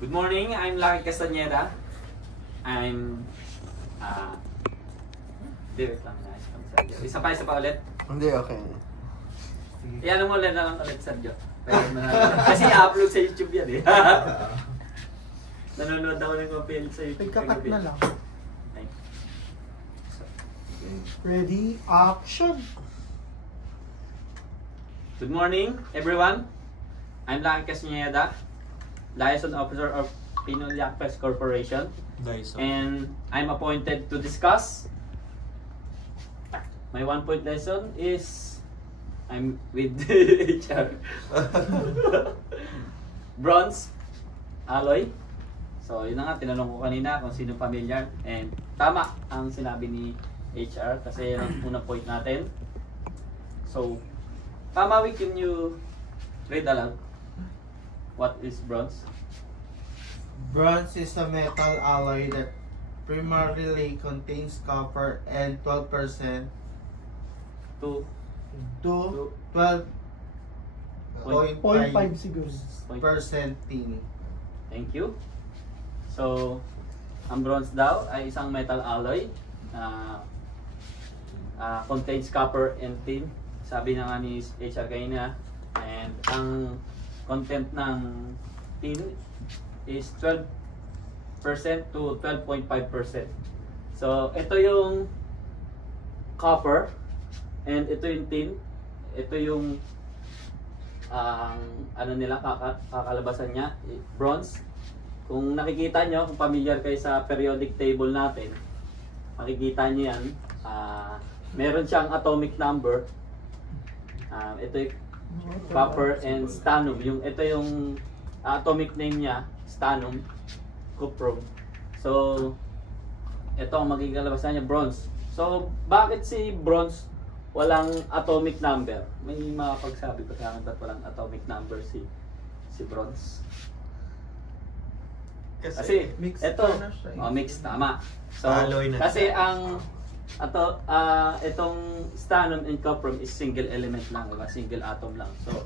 Good morning, I'm Lucky Castañeda. I'm direct lang na isa pa ulit. Hindi, okay. Iyan mo ulit na lang ulit, Sergio. Kasi i-upload sa YouTube yan eh. Nanonood ako ng kapil sa YouTube. Pagkakat na lang. Okay. Ready, action! Good morning, everyone. I'm Lucky Castañeda, Liaison Officer of Pinoy Press Corporation. And I'm appointed to discuss. My 1-point lesson is I'm with HR. Bronze alloy. So yun na nga, tinanong ko kanina kung sino familiar. And tama ang sinabi ni HR kasi yun ang unang point natin. So, Pamawi, can you read aloud? What is bronze? Bronze is a metal alloy that primarily contains copper and 12% to 0.5 siguro. tin. Thank you. So, ang bronze daw ay isang metal alloy na contains copper and tin. Sabi na nga ni HR kanina. And ang content ng tin is 12% to 12.5%. So, ito yung copper and ito yung tin. Ito yung ano nila, kakalabasan niya, bronze. Kung nakikita nyo, kung familiar kayo sa periodic table natin, makikita nyo yan. Meron siyang atomic number. Ito yung copper and stannum. Ito yung atomic name niya, stannum, cuprum. So, ito ang magiging kalabasan niya, bronze. So, bakit si bronze walang atomic number? May makapagsabi pa sa akin ba't walang atomic number si bronze? Kasi mixed ito, na siya. mixed, tama. So, Alloy na kasi siya. itong stannum and cuprum is single element lang, diba? Single atom lang. So,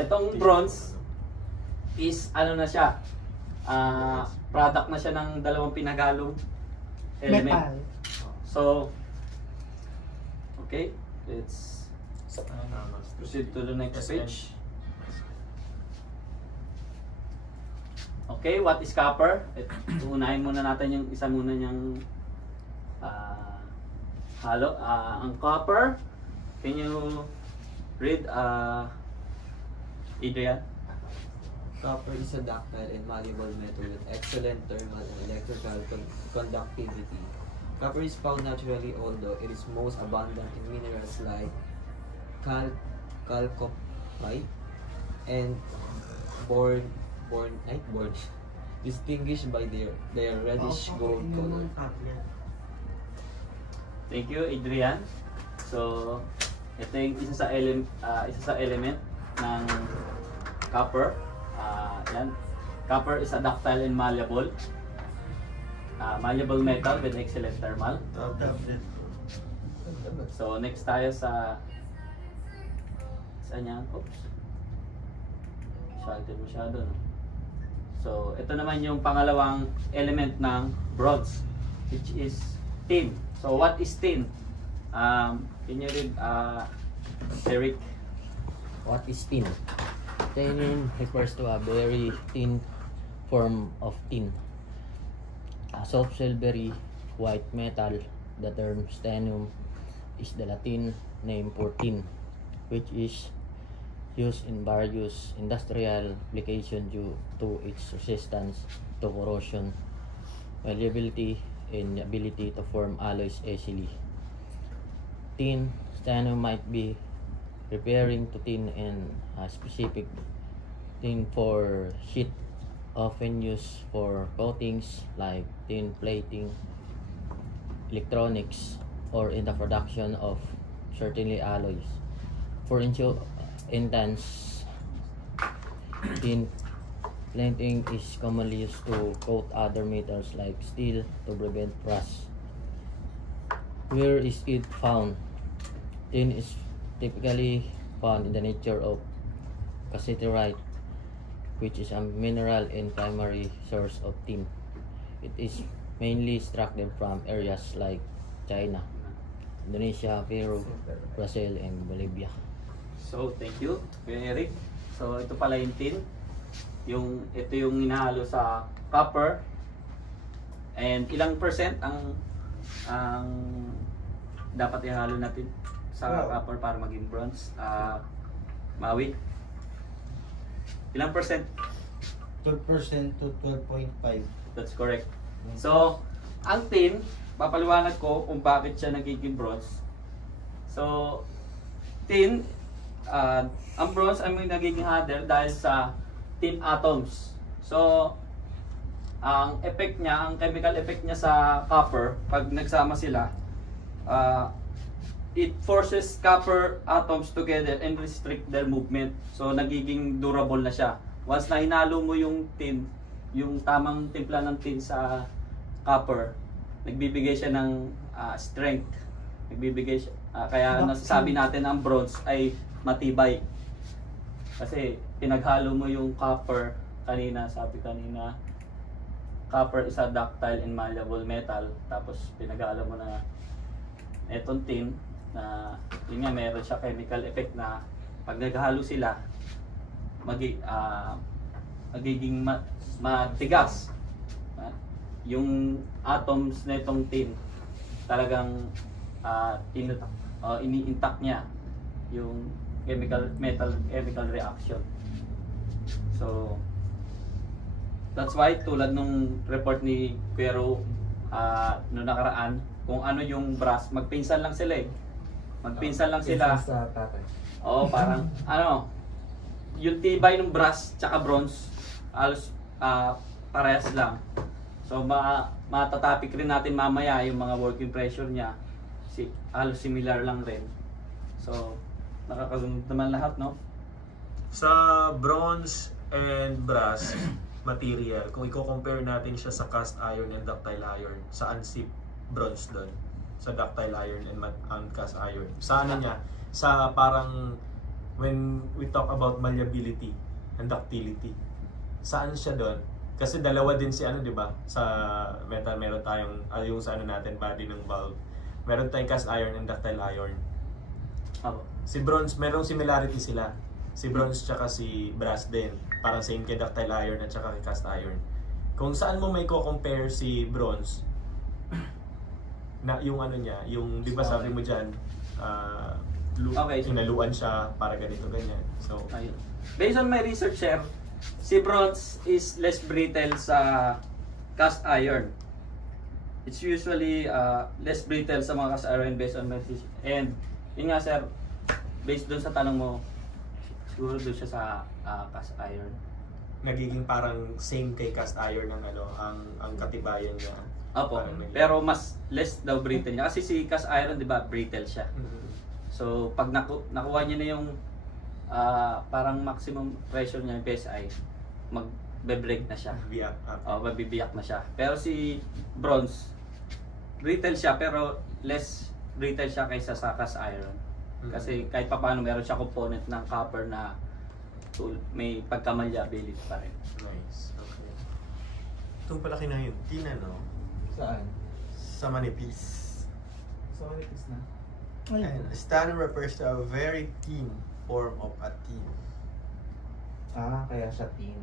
itong bronze is ano na siya, product na siya ng dalawang pinagalong element. Metal. So, okay, let's proceed to the next page. Okay, what is copper? Unahin muna natin yung isa muna niyang halo. Ang copper, can you read, Adrian? Copper is a ductile and malleable metal with excellent thermal and electrical conductivity. Copper is found naturally, although it is most abundant in minerals like chalcopyrite and bornite, distinguished by their reddish gold color. Thank you, Adrian. So, ito yung isa sa element ng copper. Yan. Copper is a ductile and malleable. Malleable metal with excellent thermal. So, next tayo sa saan yan? Oops. Masyado, no? So, ito naman yung pangalawang element ng bronze, which is tin. So, what is tin? Can you read, Derek? What is tin? Tin refers to a very thin form of tin. A soft silvery white metal. The term stannum is the Latin name for tin, which is used in various industrial applications due to its resistance to corrosion, malleability, and ability to form alloys easily. Tin stannum might be referring to tin and a specific tin for sheet, often used for coatings like tin plating, electronics, or in the production of certain alloys. For instance, tin plating is commonly used to coat other metals like steel to prevent rust. Where is it found? Tin is typically found in the nature of cassiterite, which is a mineral and primary source of tin. It is mainly extracted from areas like China, Indonesia, Peru, Brazil, and Bolivia. So, thank you, Kuya Eric. So, ito pala yung tin. Ito yung hinahalo sa copper. And ilang percent ang dapat ihalo natin sa copper para maging bronze? Maui? Ilang percent? 12% to 12.5. That's correct. So, ang tin, papaliwanag ko kung bakit siya nagiging bronze. So, tin, ang bronze ay may nagiging harder dahil sa tin atoms. So, ang effect niya, ang chemical effect niya sa copper, pag nagsama sila, it forces copper atoms together and restrict their movement. So, nagiging durable na siya. Once na hinalo mo yung tin, yung tamang timpla ng tin sa copper, nagbibigay siya ng strength. Nagbibigay siya. Kaya nasasabi natin ang bronze ay matibay. Kasi pinaghalo mo yung copper kanina, sabi kanina, copper is a ductile and malleable metal. Tapos pinaghalo mo na etong tin na yun nga, meron siya chemical effect na pag naghalo sila, magiging matigas. Yung atoms na itong tin talagang ini-intact niya yung chemical reaction. So that's why tulad nung report ni Kuya Ro noong nakaraan, kung ano yung brass, magpinsan lang sila eh. Magpinsan lang sila. Oo, parang ano, yung tibay ng brass tsaka bronze halos parehas lang. So matatapik rin natin mamaya yung mga working pressure niya. Halos similar lang rin. So nakakasunod naman lahat, no? Sa bronze and brass material, kung i-compare natin siya sa cast iron and ductile iron, saan si bronze doon? Sa ductile iron and cast iron. Sa ano niya? Sa parang when we talk about malleability and ductility, saan siya doon? Kasi dalawa din si ano, 'di ba? Sa metal meron tayong yung sa ano natin, body ng valve. Meron tayong cast iron and ductile iron. Si bronze, merong similarity sila. Si bronze tsaka si brass din. Parang same kay ductile iron at tsaka kay cast iron. Kung saan mo may ko-compare si bronze, na yung ano niya, yung 'di ba sabi mo diyan, hinaluan siya para ganito ganyan. So, ayun. Based on my research, sir, si bronze is less brittle sa cast iron. It's usually less brittle sa mga cast iron based on my research. And yun nga, sir, based doon sa tanong mo, siguro doon siya sa cast iron. nagiging parang same kay cast iron ng ano, ang katibayan niya. Opo, pero mas less daw brittle niya. Kasi si cast iron, di ba, brittle siya. So, pag nakuha niya na yung parang maximum pressure niya, PSI, magbe-break na siya. Mabibiyak na siya. Pero si bronze, brittle siya, pero less brittle siya kaysa sa cast iron. Kasi kahit pa paano meron siya component ng copper na may pagka-malleability pa rin. Nice. Okay. Itong palaki na yun. Tina, no? Saan? Sa manipis. Sa manipis na? And stannum refers to a very thin form of a tin. Kaya siya tin.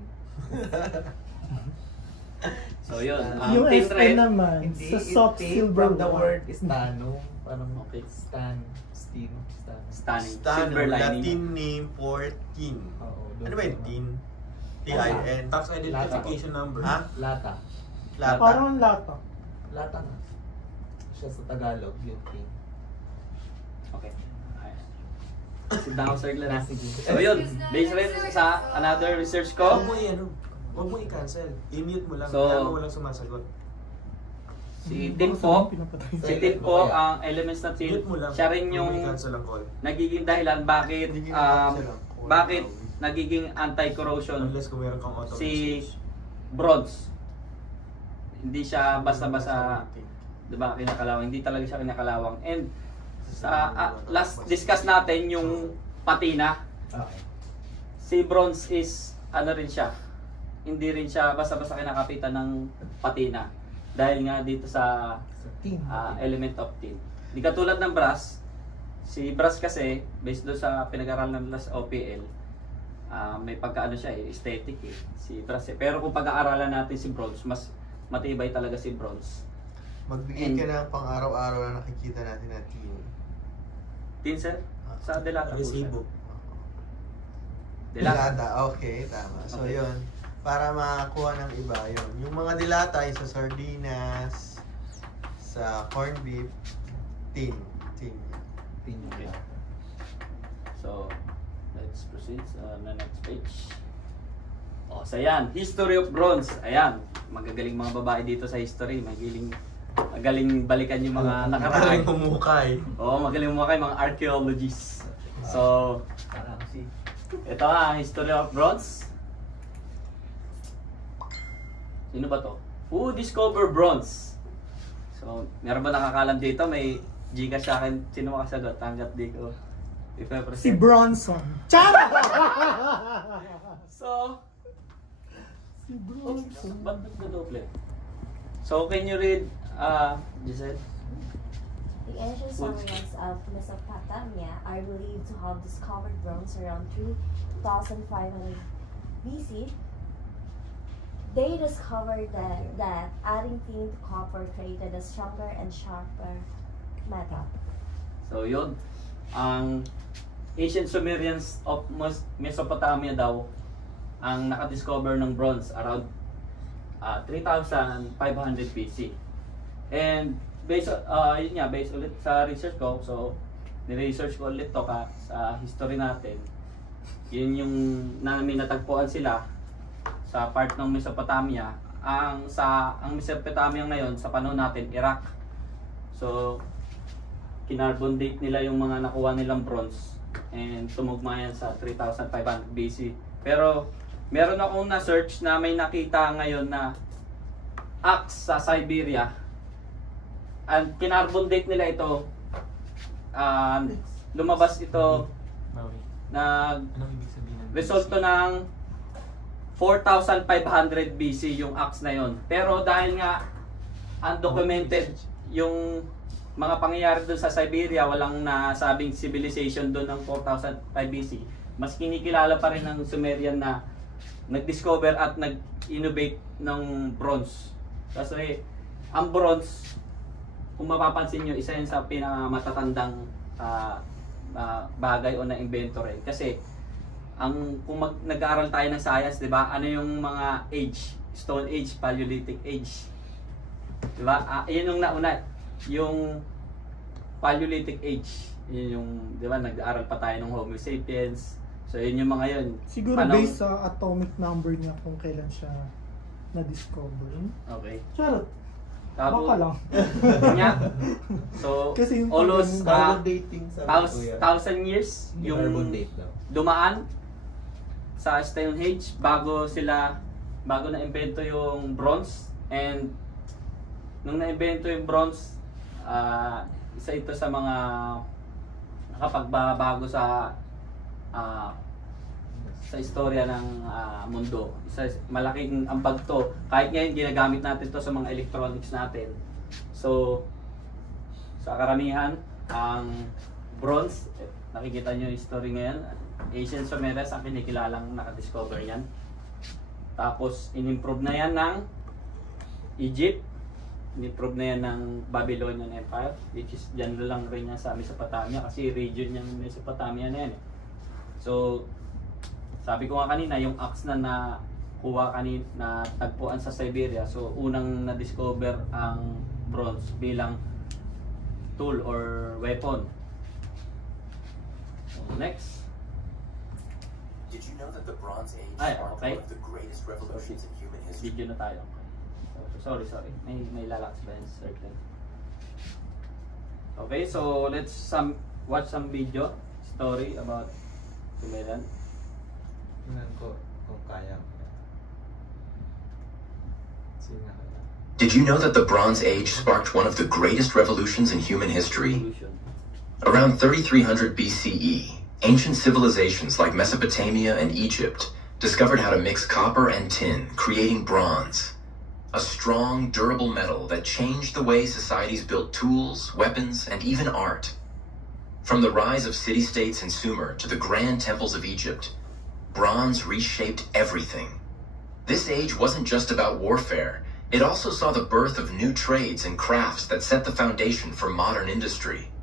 So yun, Yung tin SN red. naman, Hindi, sa soft it came silver from the one. word stano. Parang Okay. stan, steam, stan. Stunning. Stannum, Silver lining. Latin name for tin. Oo. Ano ba yung tin? T-I-N. Tax identification number. Ha? Lata. Lata. Parang lata. Lata nga. Siya sa Tagalog, yung tin. Okay. Sit down, Sir Glenn. Sige. So yun, based rin sa another research ko. Huwag mo i-ano. Huwag mo i-cancel. I-mute mo lang. So, Kaya mo walang sumasagot. Si Tim po, si Tim po, ang elements na tin, Mute mo lang. siya rin Huwag yung mo i-cancel ang call. nagiging dahilan bakit Nagiging cancel ang call. bakit nagiging anti-corrosion Unless kung meron kang auto si message. bronze. Hindi siya basta-basta, 'di ba, kinakalawang. Hindi talaga siya kinakalawang. And sa last discuss natin yung patina. Okay. Si bronze is ano rin siya, hindi rin siya basta-basta kinakapitan ng patina. Dahil nga dito sa Tin. element of tin. Di katulad ng brass, si brass kasi, based doon sa pinag-aralan nila sa OPL, may pagkaano siya aesthetic si brass Pero kung pag-aaralan natin si bronze, mas matibay talaga si bronze. Magbigay ka ng pang-araw-araw na nakikita natin na tin. Tin, sir? Sa Delata po, sir. Resibo. Dilata, okay, tama. So Okay. yun, para makakuha ng iba yun. Yung mga dilata ay sa sardinas, sa corned beef, tin. Okay. So, let's proceed sa the next page. So yan, history of bronze. Ayan, magagaling mga babae dito sa history. Magaling balikan yung mga nakaraan. Magaling humukay. Oo, magaling mo kayo mga archaeologists. So, ito ang history of bronze. Sino ba to? Who discovered bronze? So, meron ba nakakalam dito? May Gcash sa akin. Sino makasagot? Hanggat di ko. Si Bronson. Chara! So, Si Bronson. ba't nagdodoble? So, can you read, Giselle? The ancient Sumerians of Mesopotamia are believed to have discovered bronze around 3,500 BC. They discovered that adding tin to copper created a stronger and sharper metal. So, yun. Ang ancient Sumerians of Mesopotamia daw ang nakadiscover ng bronze around 3,500 BC. And based ulit sa research ko, so ni-research ko ulit to sa history natin. Yun yung namin natagpuan sila sa part ng Mesopotamia. Ang Mesopotamia ngayon sa panahon natin, Iraq. So kinarbon date nila yung mga nakuha nilang bronze and tumugma yan sa 3,500 BC. Pero meron akong na-search na may nakita ngayon na axe sa Siberia. And kinarbon date nila ito, lumabas ito na Anong ibig sabihin ng resulto ng 4,500 BC yung axe na yon. Pero dahil nga undocumented yung mga pangyayari doon sa Siberia, walang nasabing civilization doon ng 4,005 BC. Mas kinikilala pa rin ng Sumerian na nag-discover at nag-innovate ng bronze. Kasi ang bronze, kung mapapansin nyo, isa yun sa pinakamatatandang bagay o na-inventor eh. Kasi kung nag-aaral tayo ng science, di ba? Ano yung mga age? Stone Age, Paleolithic Age. Di ba? Yun yung nauna. Yung Paleolithic Age. Yun yung, di ba? Nag-aaral pa tayo ng Homo sapiens. So yun yung mga yun. Siguro based sa atomic number niya kung kailan siya na-discover. Okay. Charot. Tapos, Baka lang. yun nga. So, Kasi yung almost dating sa 1,000 years yung Carbon date daw. dumaan sa Stone Age bago na-invento yung bronze. And nung na-invento yung bronze, isa ito sa mga nakapagbabago sa istorya ng mundo. Malaking ambag to. Kahit ngayon ginagamit natin to sa mga electronics natin. So sa karamihan, ang bronze, nakikita nyo yung story ngayon, Ancient Sumerians ang kinikilalang nakadiscover yan. Tapos in-improve na yan ng Egypt, in-improve na yan ng Babylonian Empire, which is dyan lang rin yan sa Mesopotamia kasi region yung Mesopotamia na yan eh. So sabi ko nga kanina, yung axe na nakuha kanina, na tagpuan sa Siberia, so unang na-discover ang bronze bilang tool or weapon. So, next. Did you know that the Bronze Age Ay, sparked okay. one of the greatest revolutions in human history? Video na tayo. So, sorry. May lalaks ba yung circle? Okay, so let's watch some video story about Sumerian. Tingnan ko kung kaya. Sige nga kaya. Did you know that the Bronze Age sparked one of the greatest revolutions in human history? Solution. Around 3300 BCE, ancient civilizations like Mesopotamia and Egypt discovered how to mix copper and tin, creating bronze. A strong, durable metal that changed the way societies built tools, weapons, and even art. From the rise of city-states in Sumer to the grand temples of Egypt, bronze reshaped everything. This age wasn't just about warfare. It also saw the birth of new trades and crafts that set the foundation for modern industry.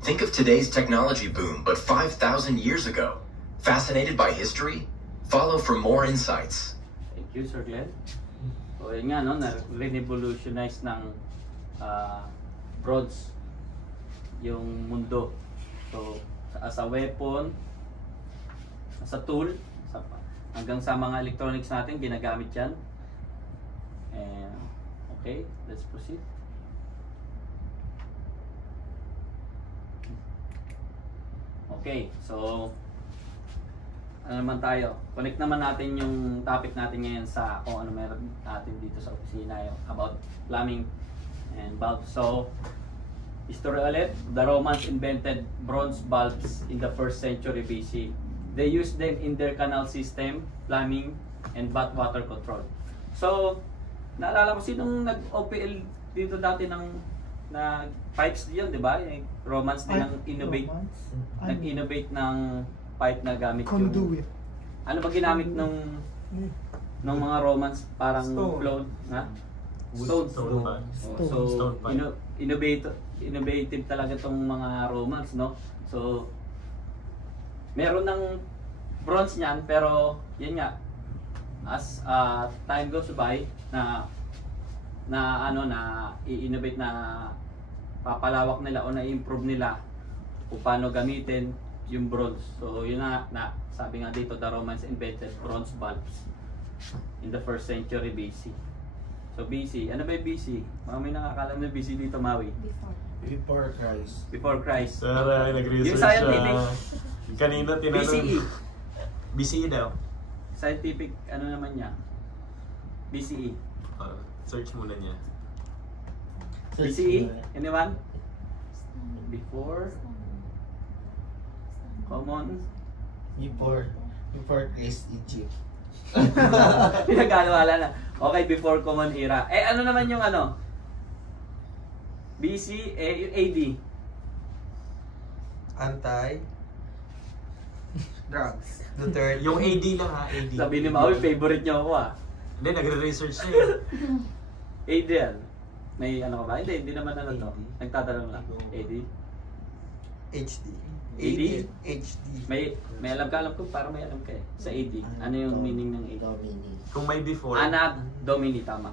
Think of today's technology boom, but 5,000 years ago. Fascinated by history? Follow for more insights. Thank you, Sir Glenn. So, yun nga, no, na-revolutionize ng bronze yung mundo. So, as a weapon, as a tool, hanggang sa mga electronics natin, ginagamit yan. And, okay, let's proceed. Okay, so ano naman tayo? Connect naman natin yung topic natin ngayon sa kung ano meron natin dito sa opisina yung about plumbing and valves. So, history ulit, the Romans invented bronze bulbs in the 1st century BC. They used them in their canal system, plumbing, and water control. So, naalala ko sinong nag-OPL dito dati ng pipes yun, di ba? Romans din ang innovate. Nag-innovate ng pipe na gamit conduit. Ano ba ginamit nung mga Romans? Parang flow na? Stone. So, innovative talaga tong mga Romans, no? So, meron ng bronze niyan, pero yun nga, as time goes by, na i-innovate na papalawak nila o na-improve nila kung paano gamitin yung bronze. So yun na sabi nga dito, the Romans invented bronze bulbs in the 1st century BC. So BC, ano ba yung BC? May nakakalam na BC dito, Maui? Before Christ. Before Christ. Sir, nag-research yung scientific. Kanina tinanong. BCE. BCE daw. Scientific, ano naman niya? BCE. Search muna niya. BCE? Anyone? Before? Common? Before Christ, Egypt. Pinag-alwala na. Okay, before Common Era. Ano naman yung ano? BC, AD? Drugs. Duterte. Yung AD lang ha, AD. Sabi ni Maui, favorite niyo ako Hindi, nagre-research siya AD yan. May ano ka ba? Hindi naman ano to. Nagtatanong lang. AD? HD. AD? HD. May alam ka, alam ko, parang may alam ka eh. Sa AD. Ano yung meaning ng AD? Kung may before. Anno Domini, tama.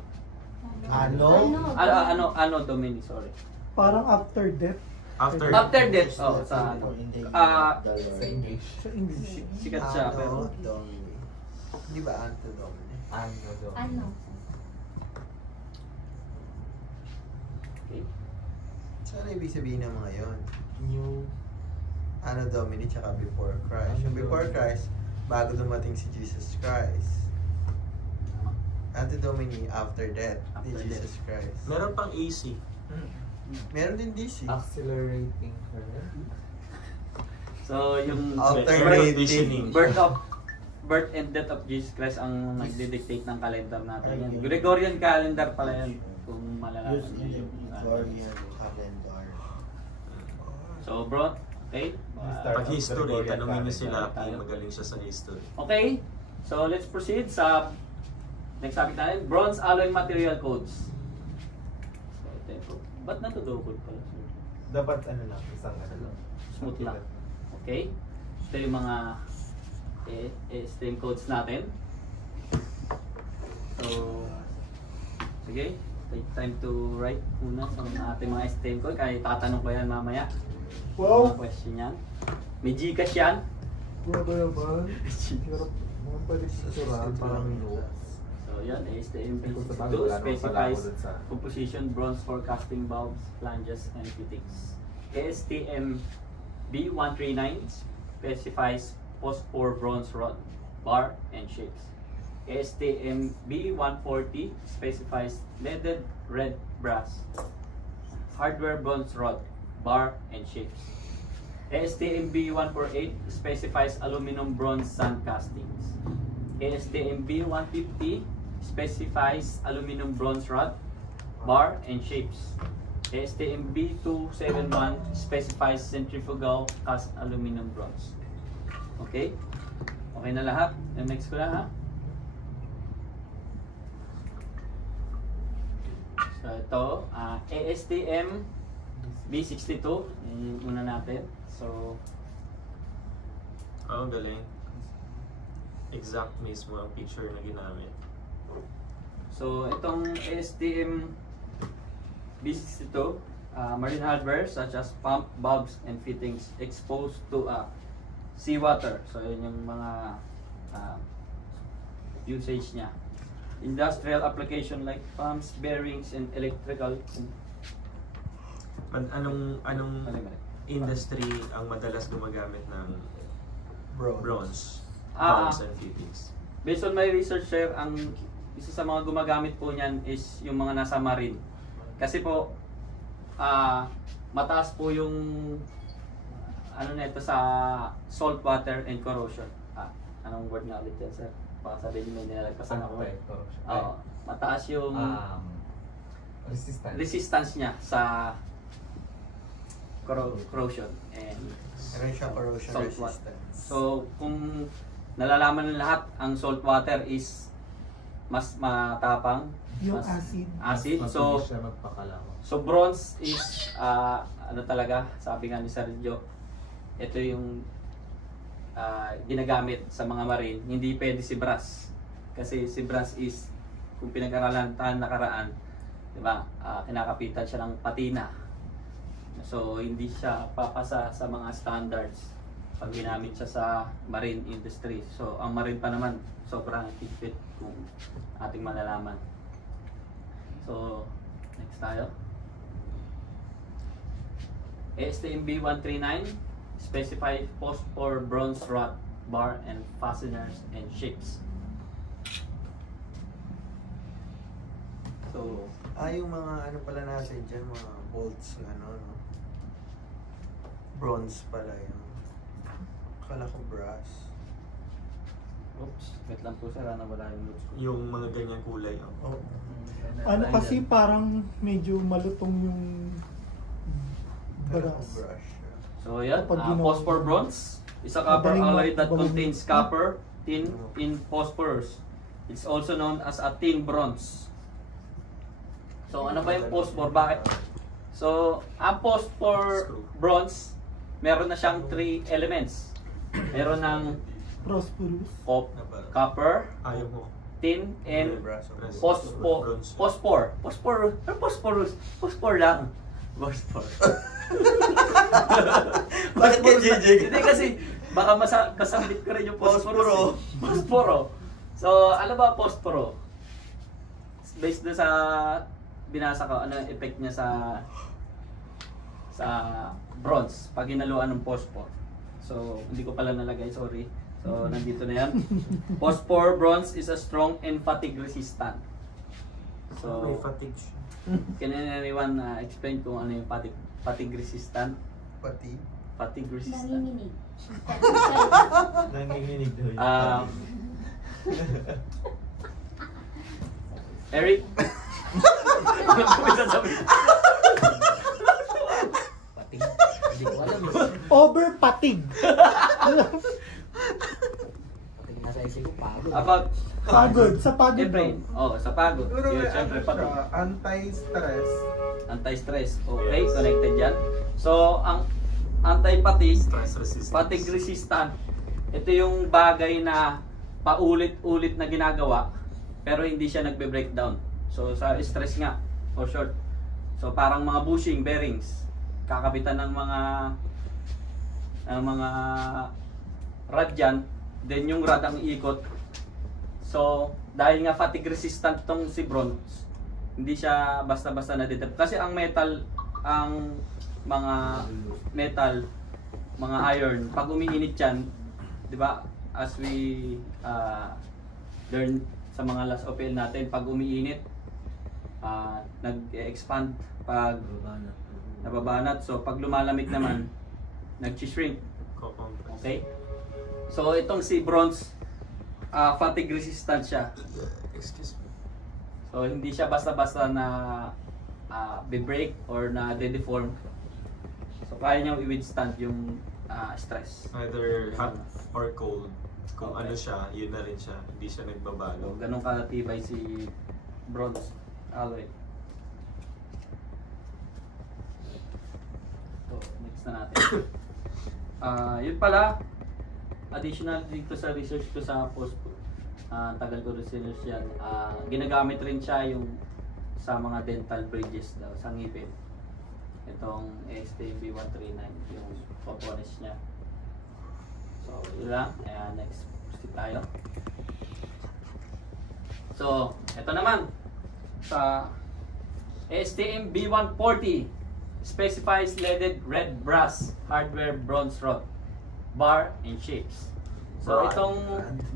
Ano Domini, sorry. Parang after death. After death. Oh, sa ano. Sa English. Sa English. Sikat siya, pero Domini. Di ba Anno Domini? Ano? okay. Sana ibig sabihin ng mga yun? New. Anno Domini tsaka before Christ. Yung before Christ, bago dumating si Jesus Christ. Anno Domini, after death ni Jesus Christ. Meron pang AC. Meron din DC. Accelerating curve. So, yung Alternating. birth and death of Jesus Christ ang nagde-dictate ng calendar natin. Yan. Gregorian calendar pala yan. Kung malalaman niyo. Gregorian calendar. So, bro, okay? Pag history, tanongin niyo sila kung magaling siya sa history. Okay, so let's proceed sa next topic natin, bronze alloy material codes. So, tempo. Ba't natudukod pala? Dapat ano lang, isang ano lang. Smooth lang. Okay? Ito yung mga STM codes natin. So, sige. Take time to write muna sa ating mga STM code. Kaya tatanong ko yan mamaya. Wow! Mga question yan. May Gcash yan. Grabe naman. Hirap naman pwede sisurahan parang notes. So yan, STM Kung sa Basic bago, 2 wala naman pala ako specifies dun sa... composition bronze for casting valves, flanges, and fittings. ASTM B139 specifies post for bronze rod, bar, and shapes. ASTM B140 specifies leaded red brass, hardware bronze rod, bar, and shapes. ASTM B148 specifies aluminum bronze sand castings. ASTM B150 specifies aluminum bronze rod, bar, and shapes. ASTM B271 specifies centrifugal cast aluminum bronze. Okay? Okay na lahat? Next ko na ha? So ito, ASTM B62, yung una natin. So, Galing. Exact mismo ang picture na ginamit. So itong ASTM B62, marine hardware such as pump, valves, and fittings exposed to seawater. So yun yung mga usage niya. Industrial application like pumps, bearings, and electrical. Anong industry ang madalas gumagamit ng bronze and fittings? Based on my research, sir, ang isa sa mga gumagamit po niyan is yung mga nasa marine. Kasi po, mataas po yung nito sa salt water and corrosion. Anong word nga ulit yan, sir? Baka sabihin niyo may nilalagpasan ako. Mataas yung resistance niya sa corrosion and corrosion salt resistance. water. So, kung nalalaman ng lahat, ang salt water is mas matapang, Yung mas acid. So bronze is talaga, sabi nga ni Sergio, ito yung ginagamit sa mga marine. Hindi pwede si brass. Kasi si brass is, kung pinag-aralan tayo nakaraan, di ba, kinakapitan siya ng patina. So hindi siya papasa sa mga standards pag ginamit siya sa marine industry. So ang marine pa naman sobrang higpit kung ating malalaman. So next tayo. ASTM B139 specify post for bronze rod, bar, and fasteners and shapes. So yung mga pala natin dyan, mga bolts no? Bronze pala yun. Akala ko brass. oops, wait lang po sir, wala yung notes ko. Yung mga ganyan kulay. Kasi parang medyo malutong yung brass. So yan, phosphor bronze is a copper alloy that contains copper, tin in phosphorus. It's also known as a tin bronze. So ano ba yung phosphor? Bakit? So ang phosphor bronze, meron na siyang 3 elements. Meron ng Phosphorus, copper, tin, and phosphor lang. Phosphor. Bakit ka JJ? Hindi kasi baka masambit ko rin yung phosphorus. Phosphoro. So ano ba phosphoro? Based na sa binasa ko, ano yung effect niya sa bronze pag hinaluan ng phosphor. So hindi ko pala nalagay, sorry. So nandito na yan. Phosphor bronze is a strong and fatigue resistant. So May fatigue. can anyone explain kung ano yung fatigue resistant? Fatigue resistant. Nanginginig. Nanginginig daw yun. Eric? Hindi ko alam. over fatigue. Nasa isip ko, pagod. About Pagod, sa pagod. siyempre, sa pagod. Siguro may Siyempre, pagod. anti-stress. Anti-stress. Okay, connected yan. So, ang anti-fatigue, Stress resistance. fatigue resistant, ito yung bagay na paulit-ulit na ginagawa, pero hindi siya nagbe-breakdown. So, sa stress nga, for short. So, parang mga bushing, bearings, kakabitan ng mga rod dyan, then yung rod ang ikot. So, dahil nga fatigue resistant tong si bronze, hindi siya basta-basta nadetect. Kasi ang metal, ang mga metal, mga iron, pag umiinit yan, di ba, as we learn sa mga last OPL natin, pag umiinit, nag-expand, pag nababanat. So, pag lumalamig naman, nag-shrink. Okay? So, itong si bronze, fatigue resistant siya. Excuse me. So hindi siya basta-basta na be-break or na de-deform. So kaya niyang i-withstand yung stress. Either hot or cold. Kung Okay. ano siya, yun na rin siya. Hindi siya So nagbabalo. ganun katibay si bronze alloy. So next na natin. Yun pala, additional dito sa research ko sa post tagal ko rin sinush yan. Ginagamit rin siya yung sa mga dental bridges daw, sa ngipin. Itong ASTM B139, yung components niya. So, yun lang. Ayan, next step tayo. So, ito naman. Sa ASTM B140, specifies leaded red brass hardware bronze rod, bar, and shapes. So, itong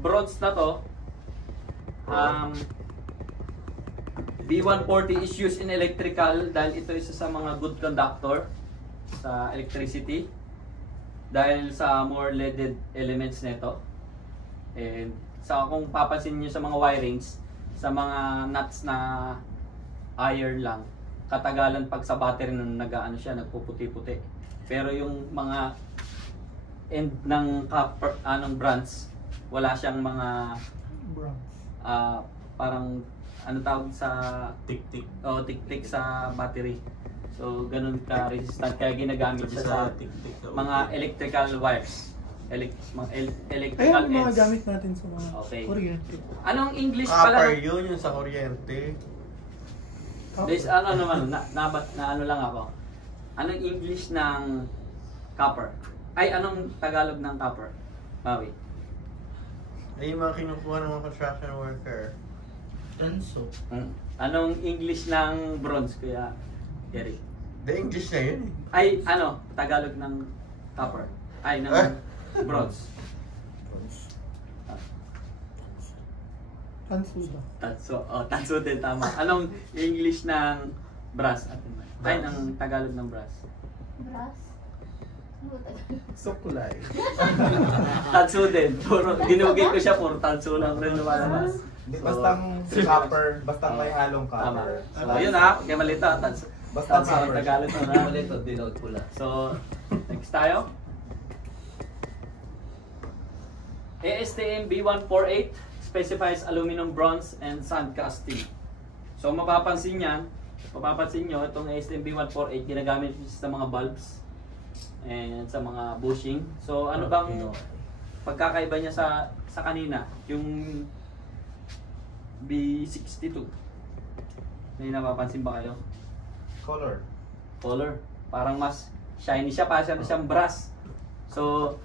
bronze na to, B140 is used in electrical dahil ito isa sa mga good conductor sa electricity dahil sa more leaded elements nito. And sa kung papansin niyo sa mga wirings, sa mga nuts na iron lang, katagalan pag sa battery nung nag-aano siya, nagpuputi-puti. Pero yung mga end ng copper, anong branch, wala siyang mga Bronze. parang ano tawag sa Tik-tik. tik-tik sa battery. So ganun ka resistant kaya ginagamit siya sa tik-tik na mga ulit. electrical wires. Mga electrical Ayun, mga ends. gamit natin sa mga Okay. kuryente. Anong English Copper pala? yun, yung sa kuryente. This ano naman na ano lang ako. Anong English ng copper? Ay anong Tagalog ng copper? Maui. Ay, yung mga kinukuha ng mga construction worker. Ganso. Anong English ng bronze kuya Eric? The English na yun eh. Ay ano Tagalog ng copper? Ay ng bronze. Tansuda. Tanso din tama. Anong English ng brass? Ay ng Tagalog ng brass. Brass? Ano ba tagal? Sukulay. Tanso din. Puro dinugay ko siya puro tanso lang rin lumalabas. Bastang copper, bastang may halong Tama. copper. So yun ha, kaya malita tanso. Basta Tanso ng copper. Tagalog na. Ulit o denote pula. So next tayo. ASTM B148 specifies aluminum, bronze, and sand casting. So mapapansin nyo, itong ASTM B148 ginagamit sa mga bulbs and sa mga bushing. So ano bang pagkakaiba niya sa kanina? Yung B62. May napapansin ba kayo? Color. Color. Parang mas shiny siya, para siyang brass. So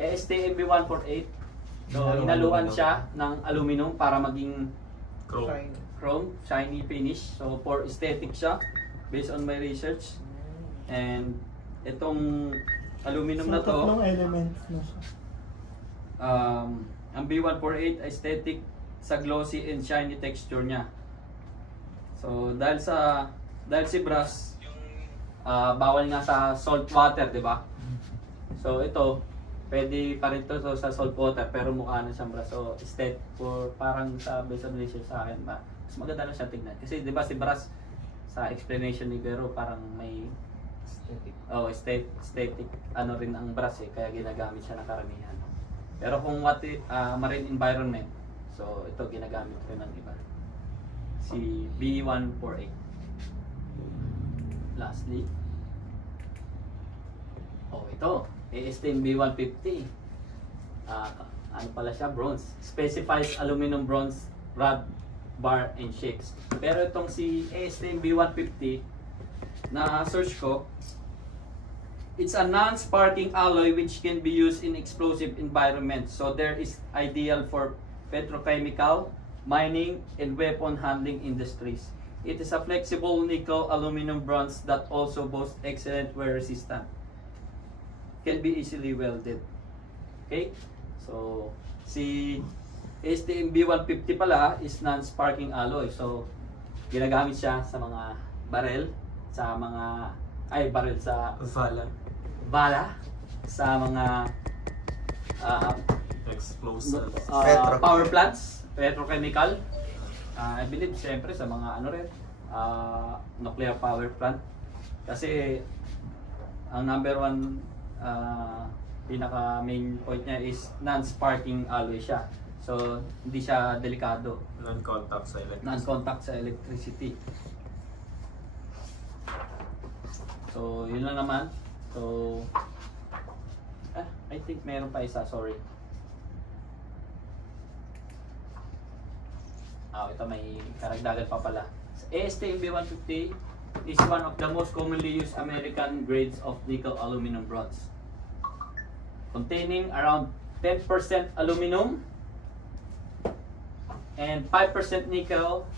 ASTM B148, so inaluan siya ng aluminum para maging chrome, shiny finish. So for aesthetic siya based on my research. And itong aluminum So, na to, tatlong elements na siya. ang B148 aesthetic sa glossy and shiny texture niya. So dahil si brass, bawal nga sa salt water, di ba? So ito, pwede pa rin to sa salt water pero mukha na siyang brass. So aesthetic, parang sa based on research sa akin, mas maganda na siya tignan. Kasi di ba si brass, sa explanation ni Vero, parang may aesthetic ano rin ang brass eh, kaya ginagamit siya ng karamihan. Pero kung marine environment, so ito ginagamit rin ng iba. Si B148. Lastly, ito, ASTM B150. Ano pala siya? Bronze. Specifies aluminum, bronze, rod, bar, and shapes. Pero itong si ASTM B150, na search ko, it's a non-sparking alloy which can be used in explosive environments. So there is ideal for petrochemical, mining, and weapon handling industries. It is a flexible nickel aluminum bronze that also boasts excellent wear resistance. Can be easily welded. Okay? So si ASTM B150 pala is non-sparking alloy. So ginagamit siya sa mga barrel, sa mga bala sa mga explosives. Power plants, petrochemical. I believe siyempre sa mga ano rin, nuclear power plant. Kasi ang number one pinaka main point niya is non-sparking alloy siya. So hindi siya delikado. Non-contact sa electricity. Non-contact sa electricity. So yun lang naman. So I think meron pa isa, sorry. Ito may karagdagan pa pala. ASTM B150 is one of the most commonly used American grades of nickel aluminum bronze. Containing around 10% aluminum and 5% nickel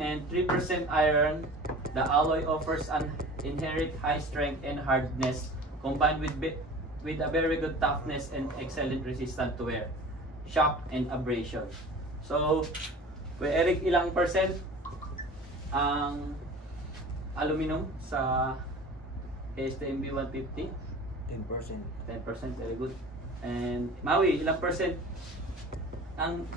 and 3% iron. The alloy offers an inherent high strength and hardness combined with a very good toughness and excellent resistance to wear, shock, and abrasion. So, Kuya Eric, ilang percent ang aluminum sa ASTM B150? 10%. 10%, very good. And Maui, ilang percent ang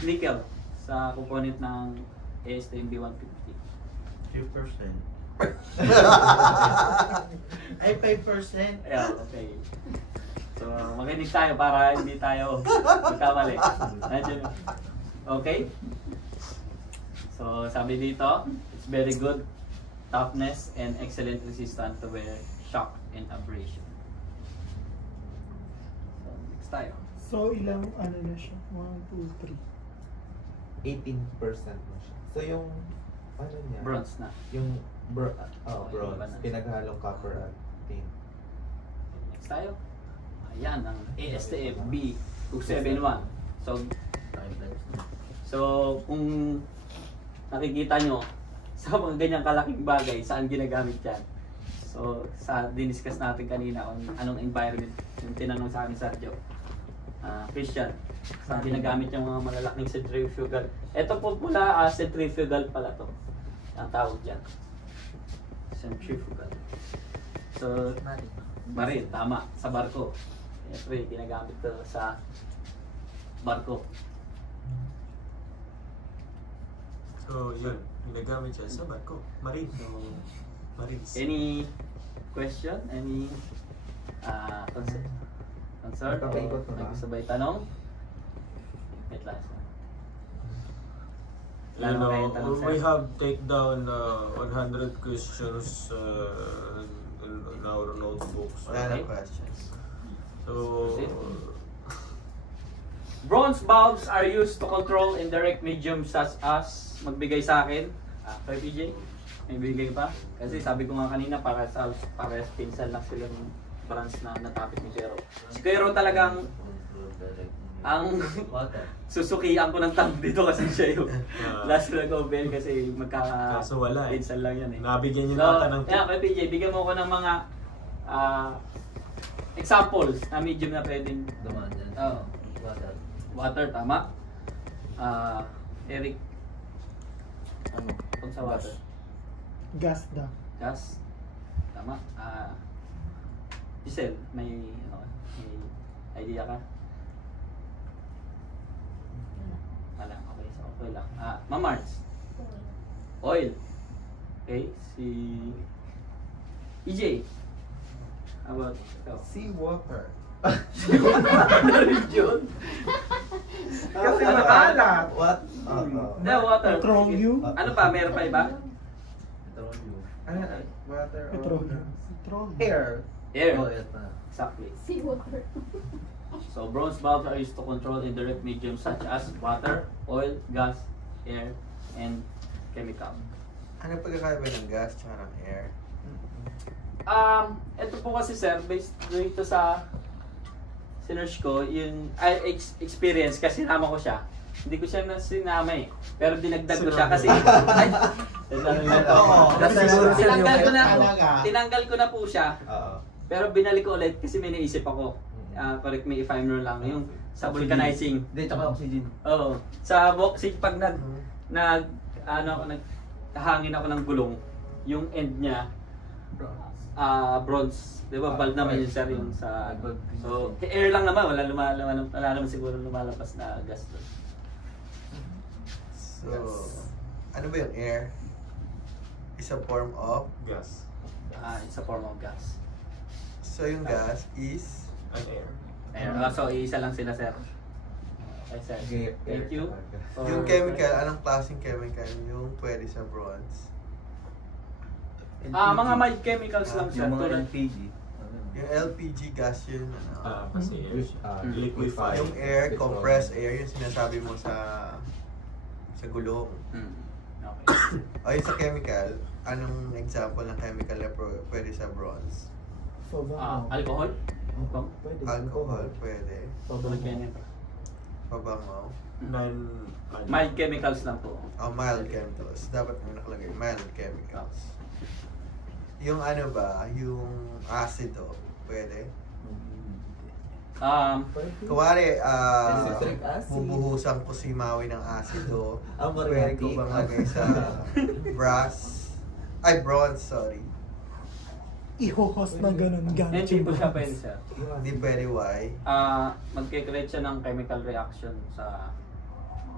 nickel sa component ng ASTM B150? 2%. Ay, 5%. Yeah, okay. So, makinig tayo para hindi tayo magkamali. Okay? So, sabi dito, it's very good toughness and excellent resistance to wear, shock, and abrasion. So, next tayo. So, ilang ano na siya? 1, 2, 3. 18% na siya. So yung ano niya? Bronze na. Yung bronze. iba na. Pinaghalong copper at tin. Next tayo. Ayan, ang ASTM B271. So, kung nakikita nyo sa mga ganyang kalaking bagay, saan ginagamit yan? So, diniscuss natin kanina kung anong environment yung tinanong sa akin Sergio. Christian, saan ginagamit yung mga malalaking centrifugal? Ito po pula, centrifugal pala to. Ang tawag dyan. Centrifugal. So, marine, tama, sa barko. Siyempre, ginagamit to sa barko. So, yun. Ginagamit siya sa barko. Marine. So, Marines. any question? Any concern? Concern? Nagpapaikot O na ba? nagsabay tanong? Wait lang. Wala You naman kayong know, tanong, sir? we have take down 100 questions in our notebooks. Wala na questions. So, Bronze valves are used to control indirect medium such as magbigay sa akin. Kay PJ, may bigay pa? Kasi sabi ko nga kanina para pinsan lang silang brands na natapit ni Zero. Si Kuya talagang ang susukian ko ng tank dito kasi siya yung last nag-open kasi kaso wala eh. pinsan lang yan eh. Nabigyan niyo So, nata ng kaya kay PJ, bigyan mo ko ng mga examples na medium na pwedeng Dumaan dyan. water, tama. Eric, Ano? kung sa water. Gas daw. Gas, tama. Giselle, may idea ka? Wala, okay. So, okay lang. Mamarts, oil. Okay, si EJ. How about ikaw? Seawater. Region? Kasi ano maalat. What? No, water. Petroleum. Ano pa? Meron pa iba? Ano? Water. Petroleum. Petroleum. Air. Air. Oh, ito. Exactly. Seawater. So bronze valves are used to control indirect mediums such as water, oil, gas, air, and chemical. Ano pagkakaiba ng gas tsaka ng air? Ito po kasi sir, based dito sa sinerge ko, yun, experience kasi sinama ko siya. Hindi ko siya sinama eh. Pero dinagdag ko siya kasi tinanggal ko na po siya. Pero binalik ko ulit kasi may naisip ako. Correct me if I'm wrong lang. Yung sa vulcanizing. Hindi, tsaka oxygen. Oo. Sa boxing pag hangin ako ng gulong, yung end niya bronze. Di ba? Valve naman yun sir yung sa... So, air lang naman. Wala naman siguro lumalabas na gas doon. So, ano ba yung air? Is a form of? Gas. It's a form of gas. So, yung gas is? An air. Air. So, isa lang sila sir. Okay sir. Thank you. Yung chemical, anong klaseng chemical yung pwede sa bronze? Mga mild chemicals lang sir. Yung mga Tulad LPG. Yung LPG gas yun, ano? Kasi liquefied. Yung air, compressed air, yung sinasabi mo sa gulong. Okay. O yung sa chemical, anong example ng chemical na pwede sa bronze? Alcohol? Pwede. Alcohol, pwede. Pabangaw. Mild chemicals lang po. Mild chemicals. Dapat may nakalagay, mild chemicals. Yung ano ba, yung acido, pwede? Kuwari, Citric acid. bubuhusan ko si Maui ng acido, pwede ko Moriarty. bang lagay sa bronze, sorry. I-host na ganun gamit Hindi yung po siya bronze. pwede sir. Hindi pwede, why? Magkikreate siya ng chemical reaction sa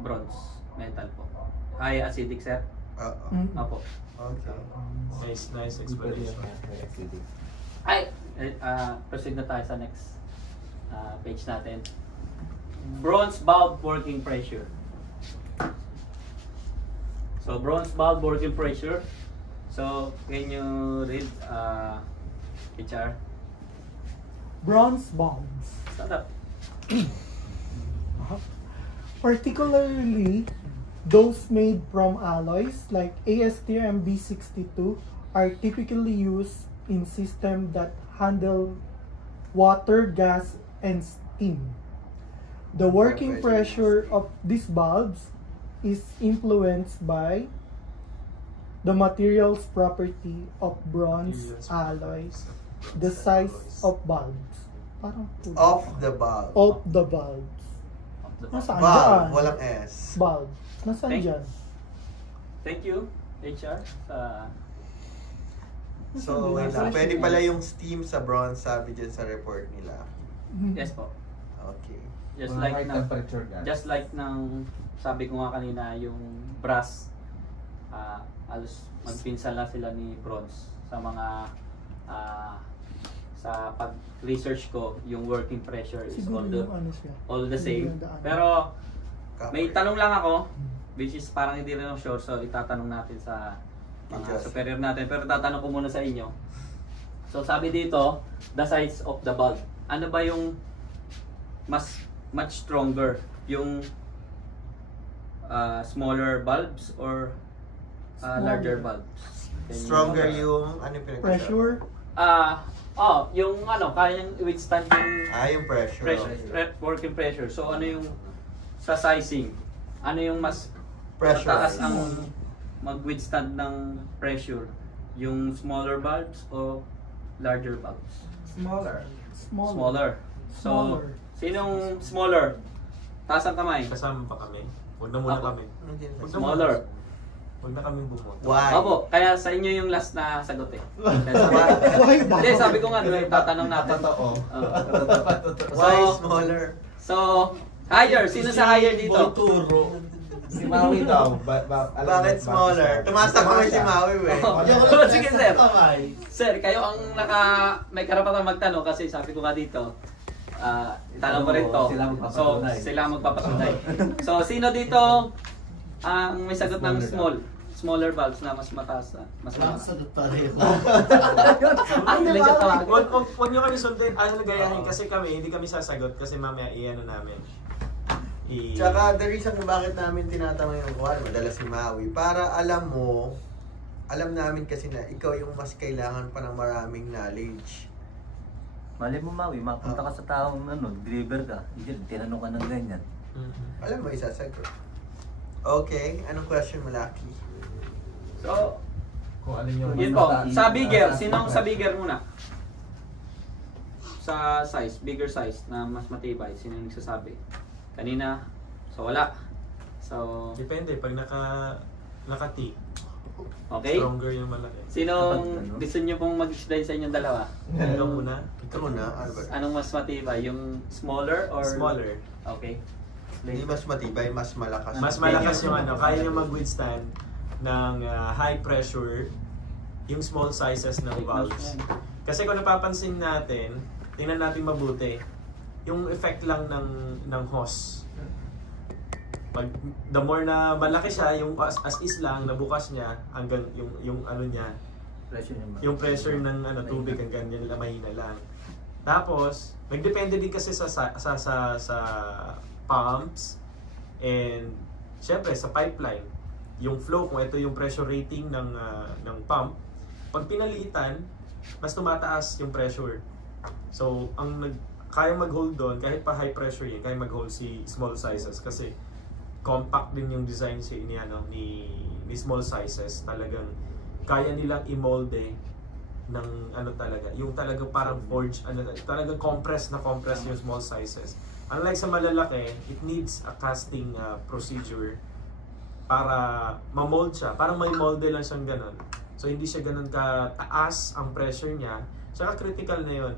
bronze metal po. High acidic sir. Oo. Apo. Okay. Nice explanation. Proceed na tayo sa next page natin. Bronze valve working pressure. So, bronze valve working pressure. So, can you read, HR? Bronze bulbs. Stand up. Particularly, those made from alloys like ASTM B62 are typically used in systems that handle water, gas, and steam. The working pressure of these bulbs is influenced by the material's property of bronze alloys, the size of bulbs. Parang Of the bulb. of the bulbs. Nasaan Bulb, dyan? walang S. Bulb. Nasaan Thank- dyan? Thank you, HR. So, wait lang. Pwede pala yung steam sa bronze, sabi dyan sa report nila. Yes po. Okay. Just Mga like high ng temperature gas. just like ng sabi ko nga kanina yung brass alos magpinsan lang sila ni bronze sa mga sa pag-research ko yung working pressure is Siguro yung ano siya. all the same. Yung daan. Pero may Copper. tanong lang ako which is parang hindi rin ako sure, so itatanong natin sa mga Teachers. superior natin, pero tatanong ko muna sa inyo. So sabi dito, the size of the bulb. Ano ba yung much stronger? Yung smaller bulbs or larger bulbs? Can you- Stronger yung, ano yung pinag-usapan? Pressure. Yung ano, kayang withstand yung Yung pressure. working pressure. So ano yung sa sizing? Ano yung mas Pressure. mataas ang mag-withstand ng pressure? Yung smaller bulbs o larger bulbs? Smaller. Smaller. So, Smaller. sinong smaller? Taas ang kamay. Kasama pa kami. Huwag na muna Apo. kami. Smaller. Huwag na kami bumoto. Why? Opo, kaya sa inyo yung last na sagot eh. Why Hindi, sabi ko nga, tatanong natin. Totoo. Why So, smaller? so, higher. Sino sa higher dito? Bolturo. Si Maui daw. Bakit smaller? Tumaas na kamay si Maui, we. Sige, sir. Sir, kayo ang may karapatan magtanong kasi sabi ko nga dito, tanong ko rin to. So, sila magpapatunay. So, sino dito ang may sagot ng smaller bulbs na mas mataas na? Mas mataas. Sagot pareho. Ay, hindi siya tawag. Huwag nyo kami sundin. Gayahin kasi kami, hindi kami sasagot kasi mamaya iyan na namin. Tsaka the reason kung bakit namin tinatanong yung kuwan, madalas si Maui, para alam namin kasi na ikaw yung mas kailangan pa ng maraming knowledge. Mali mo, Maui, mapunta ka sa taong deliver ka. Tinanong ka ng ganyan. Alam mo, isasagot. Okay, anong question mo, Lucky? So, Kung ano yung yun po. Sa bigger, sinong sa bigger muna? Sa size, bigger size na mas matibay, sino yung nagsasabi? Kanina, so wala. So, Depende, pag naka-tick, Okay? Stronger yung malaki. Sinong gusto nyo pong mag-explain sa inyong dalawa? Ikaw muna. Ikaw muna, Albert. Anong mas matibay? Yung smaller or? Smaller. Okay. Hindi mas matibay, mas malakas. Mas malakas yung ano, kaya niya mag-withstand ng high pressure yung small sizes ng valves. Kasi kung napapansin natin, tingnan natin mabuti, yung effect lang ng hose. The more na malaki siya, yung as is lang, nabukas niya, hanggang yung ano niya, yung pressure ng tubig hanggang yan lang, mahina lang. Tapos, nagdepende din kasi sa pumps and syempre sa pipeline. Yung flow, kung ito yung pressure rating ng pump, pag pinaliitan, mas tumataas yung pressure. So, kaya mag-hold doon, kahit pa high pressure yun, kaya mag-hold si small sizes kasi compact din yung design ni small sizes. Talagang kaya nilang i-molde ng talaga, yung talagang parang forge, talagang compress yung small sizes. Unlike sa malalaki, it needs a casting procedure para ma-mold siya. Parang may molde lang siyang ganun. So hindi siya ganun ka-taas ang pressure niya. Saka critical na yun.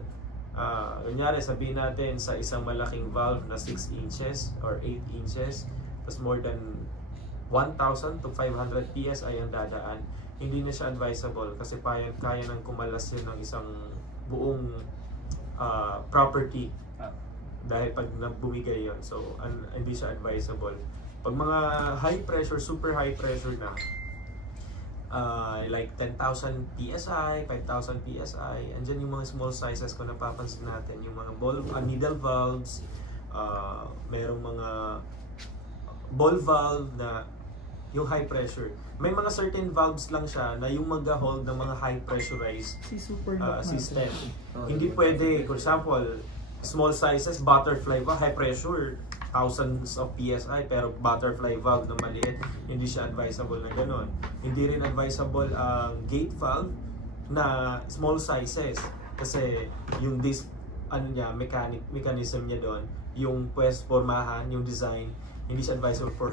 Kunyari, sabihin natin sa isang malaking valve na 6 inches or 8 inches, tapos more than 1,000 to 500 PSI ang dadaan, hindi na siya advisable kasi kaya nang kumalas yun ng isang buong property dahil pag bumigay yun. So hindi siya advisable. Pag mga high pressure, super high pressure na, like 10,000 PSI, 5,000 PSI, andyan yung mga small sizes kung napapansin natin, yung mga needle valves, merong mga ball valve na yung high pressure. May mga certain valves lang siya na yung mag-hold ng mga high pressurized system. Hindi pwede, for example, small sizes, butterfly valve, high pressure, thousands of PSI, pero butterfly valve na maliit, hindi siya advisable na gano'n. Hindi rin advisable ang gate valve na small sizes kasi yung mechanism niya doon, yung formahan, yung design, hindi siya advisable for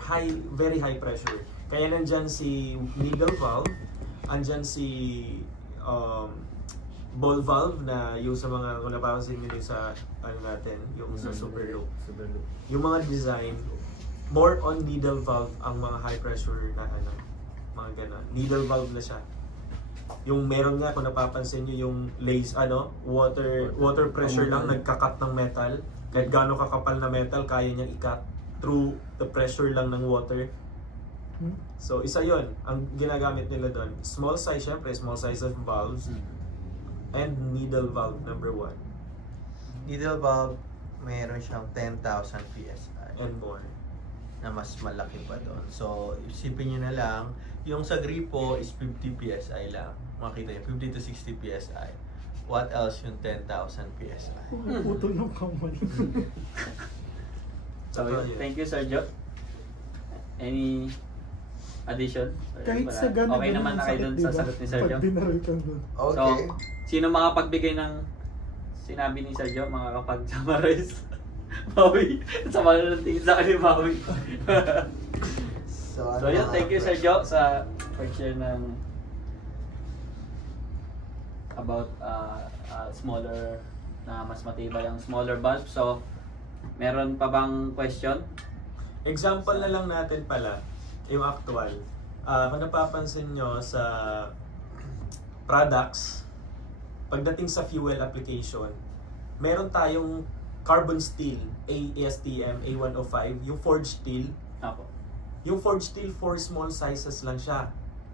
very high pressure. Kaya nandyan si needle valve, andyan si ball valve na yung sa mga, kung napapansin nyo sa natin, yung sa super loop. Yung mga design, more on needle valve ang mga high pressure na mga ganon. Needle valve na siya. Yung meron nga, kung napapansin nyo, yung water pressure lang, nagkakat ng metal. Kahit gaano kakapal na metal, kaya niyang i-cut through the pressure lang ng water. So, isa yon ang ginagamit nila doon. Small size, syempre, small size of valves. And needle valve, number 1. Needle valve, mayroon siyang 10,000 PSI. And more. Na mas malaki pa doon. So, isipin nyo na lang, yung sa gripo is 50 PSI lang. Makita nyo, 50 to 60 PSI. What else yung 10,000 PSI? Puto ng kamay. So, thank you, Sir Joe. Any addition? Kahit sa ganun, okay naman na kayo dun sa sagot ni Sir Joe? Pag dinaritan dun. Okay. So, sino makapagbigay ng sinabi ni Sir Joe, makakapag-summarize? Maui. Sama na ng tingin sa akin ni Maui. So yun, thank you Sir Joe sa pag-share ng about smaller na mas matibay ang smaller bulb. So, meron pa bang question? Example na lang natin pala, yung actual. Kung napapansin nyo sa products, pagdating sa fuel application, meron tayong carbon steel, ASTM A105, yung forged steel. Ako. Yung forged steel for small sizes lang siya.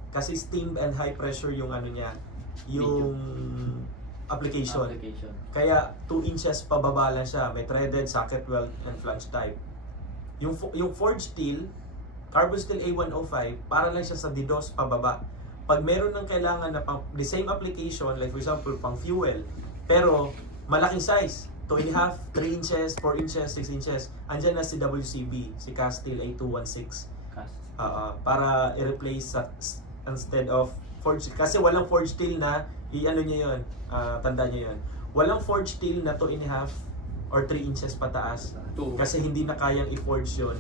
Kasi steam and high pressure yung niya, yung application. Kaya 2 inches pababa lang siya. May threaded, socket weld, and flange type. Yung forged steel, carbon steel A105, para lang siya sa DDoS pababa. Pag meron ng kailangan na the same application, like for example, pang fuel, pero malaking size, 2.5, 3 inches, 4 inches, 6 inches, andyan na si WCB, si Castile A216. Para i-replace instead of forged, kasi walang forged steel na i-ano nyo yun, tanda nyo yun, walang forged steel na 2.5 or 3 inches pataas kasi hindi na kayang i-forge yun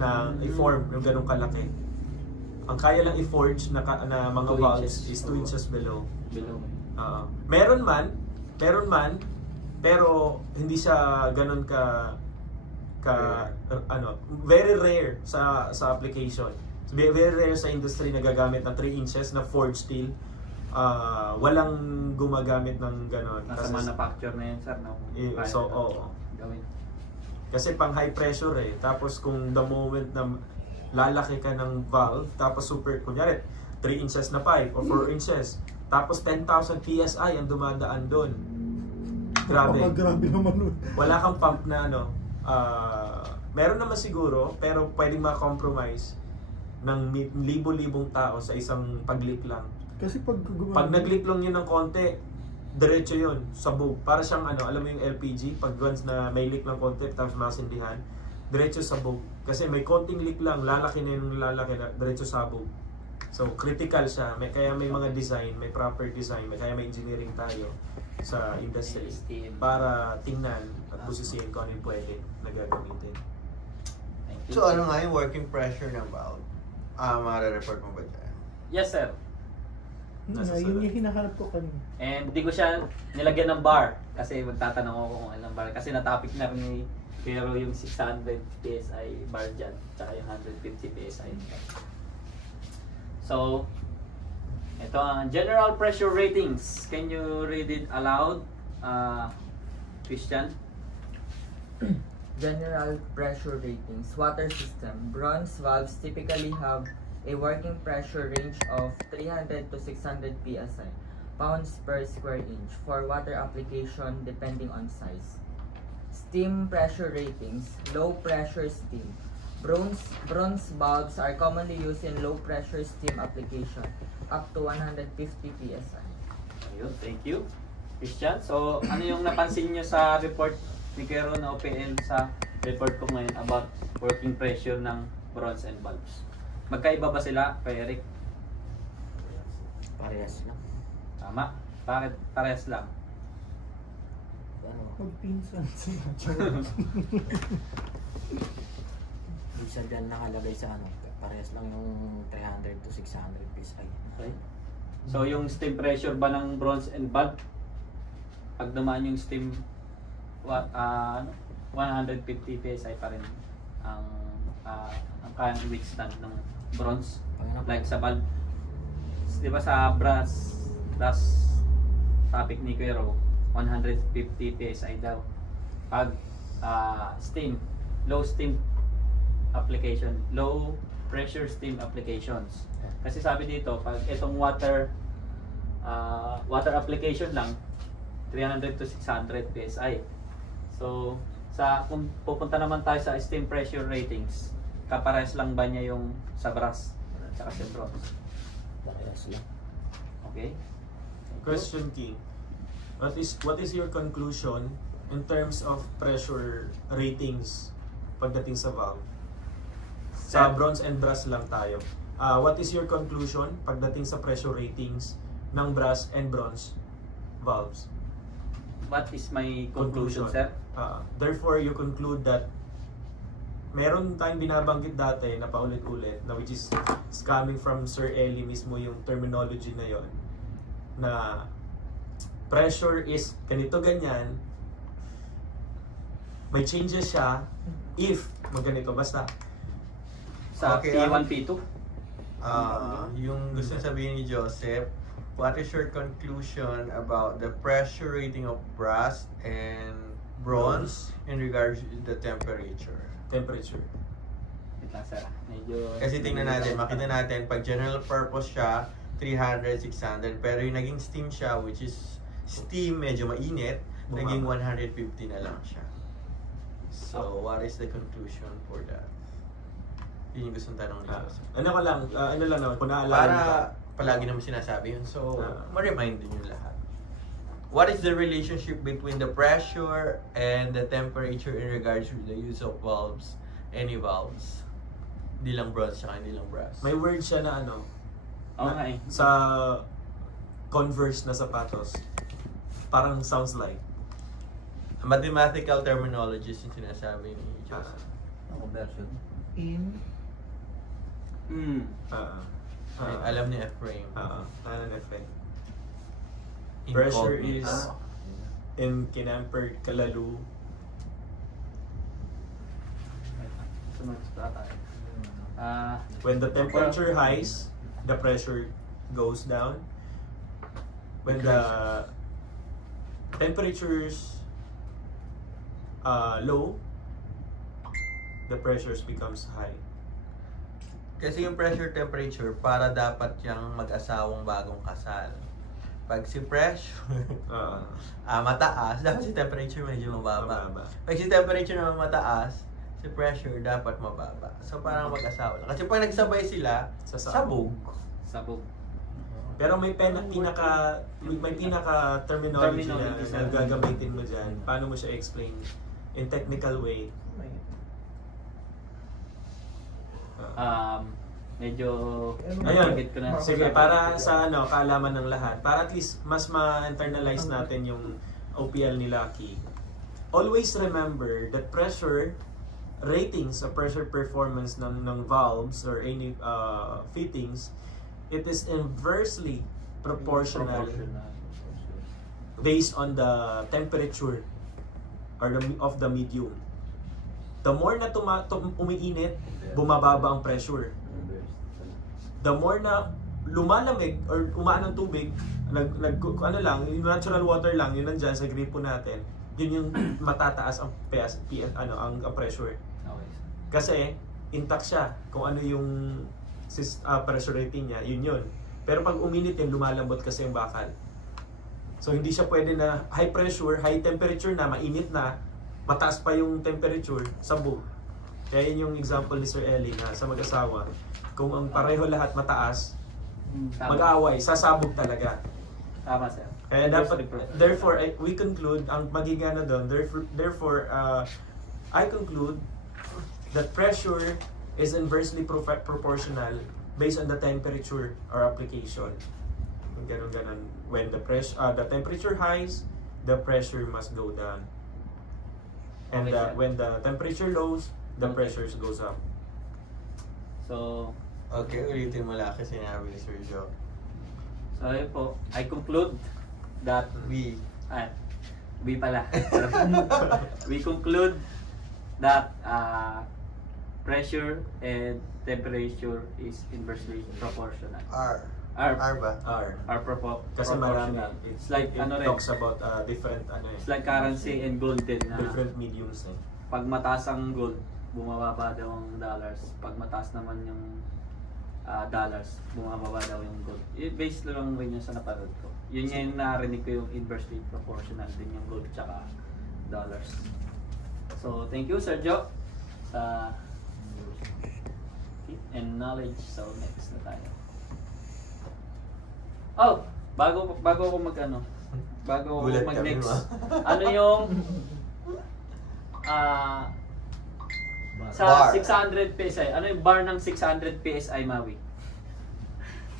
na i-form yung ganong kalaki. ang kaya lang i-forge na, na mga 2 valves inches. is 2 inches below. Below. Meron man, pero hindi siya ganun ano, very rare sa application. Very rare sa industry na gagamit ng 3 inches na forged steel. Walang gumagamit ng ganun. Nasa manufacture na yun, sir. Gawin. Kasi pang high pressure eh. Tapos kung the moment na lalaki ka ng valve, tapos kunyari, 3 inches na pipe or 4 inches, tapos 10,000 PSI ang dumadaan doon. Grabe. Grabe naman. Wala kang pump na ano. Meron naman siguro, pero pwedeng ma-compromise ng libo-libong tao sa isang pag-leak lang. Kasi pag nag-leak lang yun ng konti, diretso yun, sabog. Para siyang ano, alam mo yung LPG, pag once na may leak ng konti, tapos masindihan, diretso sabog. Kasi may konting leak lang, lalaki na yung lalaki, diretso sabog. So, critical siya. Kaya may mga design, may proper design, kaya may engineering tayo sa industry para tingnan at busisiin kung ano yung pwede na gagamitin. So, ano nga yung working pressure ng valve? Mara-report mo ba dyan? Yes, sir. Yun yung hinahanap ko kanina. And di ko siya nilagyan ng bar kasi magtatanong ako kung anong bar. Kasi na-topic na rin ni pero yung 600 PSI bar dyan tsaka yung 150 PSI. So, ito ang general pressure ratings. Can you read it aloud, Christian? General pressure ratings. Water system. Bronze valves typically have a working pressure range of 300 to 600 psi, pounds per square inch, for water application depending on size. Steam pressure ratings. Low pressure steam. Bronze valves are commonly used in low pressure steam application, up to 150 psi. Ayun, thank you, Christian. So, ano yung napansin nyo sa report ni Kero na OPM sa report ko ngayon about working pressure ng bronze and valves? Magkaiba ba sila, kay Eric? Parehas lang. Tama. Bakit parehas lang? Ano? Magpinsan sila. Isa dyan nakalagay sa ano, parehas lang yung 300 to 600 PSI. Okay. So yung steam pressure ba ng bronze and valve, pag dumaan yung steam 150 PSI pa rin ang kayang withstand ng bronze, like sa valve. Di ba sa brass topic ni Kuero, 150 PSI daw. Pag steam, low pressure steam applications. Kasi sabi dito, pag itong water application lang, 300 to 600 PSI. So, kung pupunta naman tayo sa steam pressure ratings, kaparehas lang ba niya yung sa brass at saka sa bronze? Parehas lang. Okay. Question King. What is your conclusion in terms of pressure ratings pagdating sa valve? Sa bronze and brass lang tayo. What is your conclusion pagdating sa pressure ratings ng brass and bronze valves? What is my conclusion, sir? Therefore, you conclude that meron tayong binabanggit dati na paulit-ulit na which is coming from Sir Eli mismo yung terminology na yon, na pressure is ganito ganyan, may changes siya if magganito basta sa P1, P2. Yung gusto sabihin ni Joseph, what is your conclusion about the pressure rating of brass and bronze in regards to the temperature? Wait lang, sir. Medyo... Kasi tingnan natin, makita natin, pag general purpose siya, 300, 600, pero yung naging steam siya, which is steam, medyo mainit, naging 150 na lang siya. So, what is the conclusion for that? Yun yung gustong tanong ni Joseph. Ano lang naman, kung naalala Para ka. palagi naman sinasabi yun, so ma-remind din yung lahat. What is the relationship between the pressure and the temperature in regards to the use of valves, any valves? Hindi lang bronze, saka hindi lang brass. May word siya na ano, okay, sa Converse na sapatos. Parang sounds like. Mathematical terminologies yung sinasabi ni Joseph. Conversion. In Alam ni F-frame. Ano effect? In Pressure cognate. is in kinamper kalalu. Sunod sa tayo. When the temperature highs, the pressure goes down. When the temperatures low, the pressures becomes high. Kasi yung pressure temperature, para dapat yung mag-asawang bagong kasal. Pag si pressure mataas, dapat si temperature medyo mababa. Pag si temperature naman mataas, si pressure dapat mababa. So parang mag-asawa lang. Kasi pag nagsabay sila, sabog. Pero may pinaka terminology na gagamitin mo dyan. Paano mo siya explain in technical way? Medyo ayun. ko na. Sige, para sa kaalaman ng lahat, para at least mas ma-internalize natin yung OPL ni Lucky. Always remember that pressure ratings sa pressure performance ng valves or any fittings, it is inversely proportional based on the temperature or of the medium. The more na umiinit, bumababa ang pressure. The more na lumalamig or umaan ng tubig, yung natural water lang, yun nandyan sa gripo natin, yun yung matataas ang ang pressure. Kasi intact siya kung ano yung pressure rating niya, yun. Pero pag uminit yun, lumalambot kasi yung bakal. So hindi siya pwede na high pressure, high temperature na, mainit na, mataas pa yung temperature, sabog. Kaya yun yung example ni Sir Ellie na sa mag-asawa, kung ang pareho lahat mataas, mag-aaway, sasabog talaga. Tama, sir. Kaya dapat, therefore, we conclude, ang magiging doon, therefore, I conclude that pressure is inversely proportional based on the temperature or application. Ganon. When the temperature highs, the pressure must go down. And when the temperature lows, the pressures goes up. So, okay, ulitin mo lang kasi sinabi ni Sir Joe. So, ayun po. I conclude that we pala. We conclude that pressure and temperature is inversely proportional. R ba? R proportional. Kasi marami. It's like it talks about different It's like currency and gold din na different mediums. Pag mataas ang gold, bumababa daw ang dollars. Pag mataas naman yung dollars, bumababa daw yung gold. Based lang rin yun sa napanood ko. Yun yung narinig ko yung inversely proportional din yung gold tsaka dollars. So, thank you Sir Joe sa and knowledge. So, next na tayo. Oh, bago ako mag-next. Ano yung sa 600 PSI, ano yung bar ng 600 PSI, Maui?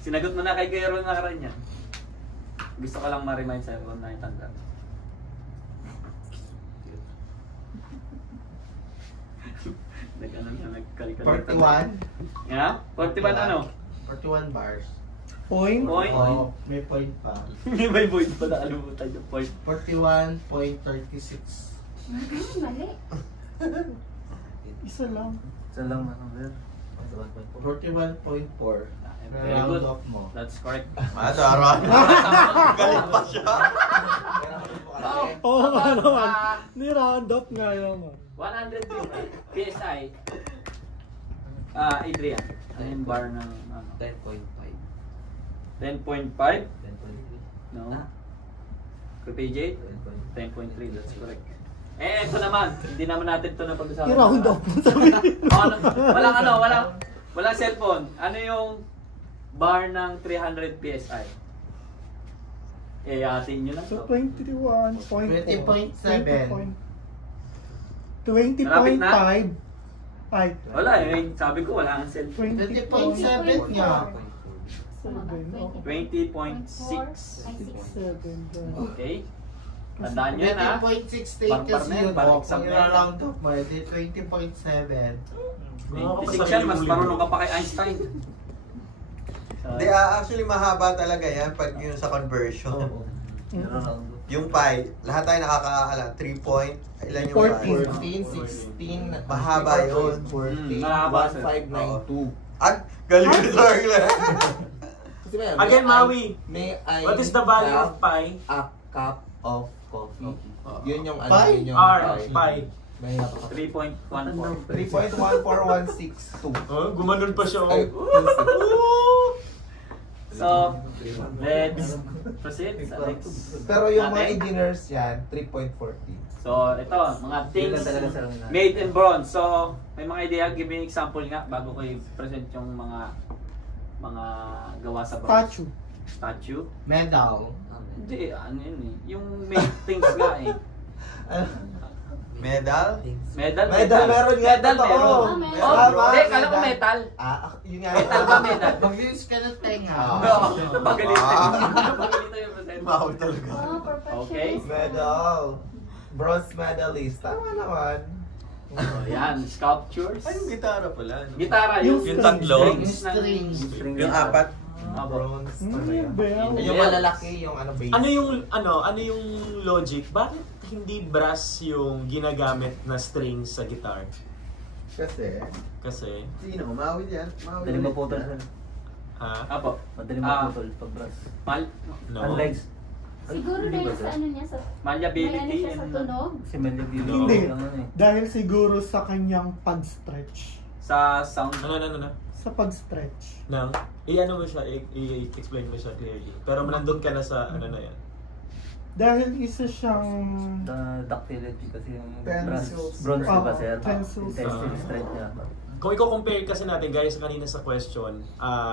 Sinagot mo na kay Kuya Ron nakaraan yan. Gusto ko lang ma-remind sa'yo kung naitanda. Nag-calculate. 41? Yeah? 41 ano? 41 bars. Point? May point pa. May point pa, nakalimutan yung point. 41.36. Mali. Isa lang. Sir. 41.4. Very good. Mo. That's correct. Madaran. Galit pa siya. Oo nga naman. Ni-round up nga naman. 100 PSI. Adrian, ano yung bar ng 10.5. 10.5? 10.3. No. PJ? 10.3, that's correct. Ito naman, hindi naman natin ito na pag-usapan. I-round up mo sabihin. Walang cellphone. Ano yung bar ng 300 PSI? Atin nyo na So, to. 21.4. 20.7. 20.5. Ay. Wala sabi ko wala ang cellphone. 20.7 nga. 20.6. 7. Okay. Tandaan nyo yan ha. 20.68 kasi yun. Kung i-round up mo, 20.7. 26 yan, mas marunong ka pa kay Einstein. Hindi, actually mahaba talaga yan pag yung sa conversion. Yung pi, lahat tayo nakakaalam. 3 point, ilan yung pi? 14, 16, mahaba yun. 14, Mahaba, sir. 1592. At, galing ko sa Again, Maui. May I What is the value of have pi? A cup of coffee. Yun yung ano, Pi? yun yung R, pi. May napaka 3.14. 3.14162. Oh, gumanon pa siya. Ay, So, let's proceed sa next. Pero yung mga natin. engineers yan, 3.40. So, ito, mga things made in bronze. So, may mga idea, give me example nga bago ko i-present yung mga gawa sa bronze. Statue. Medal. Hindi, ano yun eh. Yung made things nga eh. Medal? Medal Meron nga, Medal totoo. meron. Meron. Oh, Bro, hindi, kala ko metal. Yun nga. Metal ba medal? Maglinis ka ng tenga. Magalito. Magalito yung present. Mahal talaga. Okay. Medal. Bronze medalist. Tama naman. So, yan, sculptures. Ay, yung gitara pala. No? Gitara, Yung tatlo? Strings. Yung apat? Bronze. Bell. Yung malalaki, yung ano base. Ano yung logic? Bakit hindi brass yung ginagamit na strings sa guitar? Kasi Sino? Maui yan? Madaling maputol sa... ha? Apo. Madaling maputol pag brass. No. Unlike... Siguro dahil sa ano niya sa Malleability may ano siya sa tunog. Si malleability Hindi. lang ano eh. Dahil siguro sa kanyang pag-stretch. sa sound. Ano? Sa pag-stretch. Nang, i-ano mo siya, i-explain mo siya clearly. Pero nandun ka na sa ano na yan. Dahil isa siyang The ductility kasi yung Pencils. bronze diba sir? Pencils. Intensity strength niya. Kung i-compare kasi natin, guys, kanina sa question,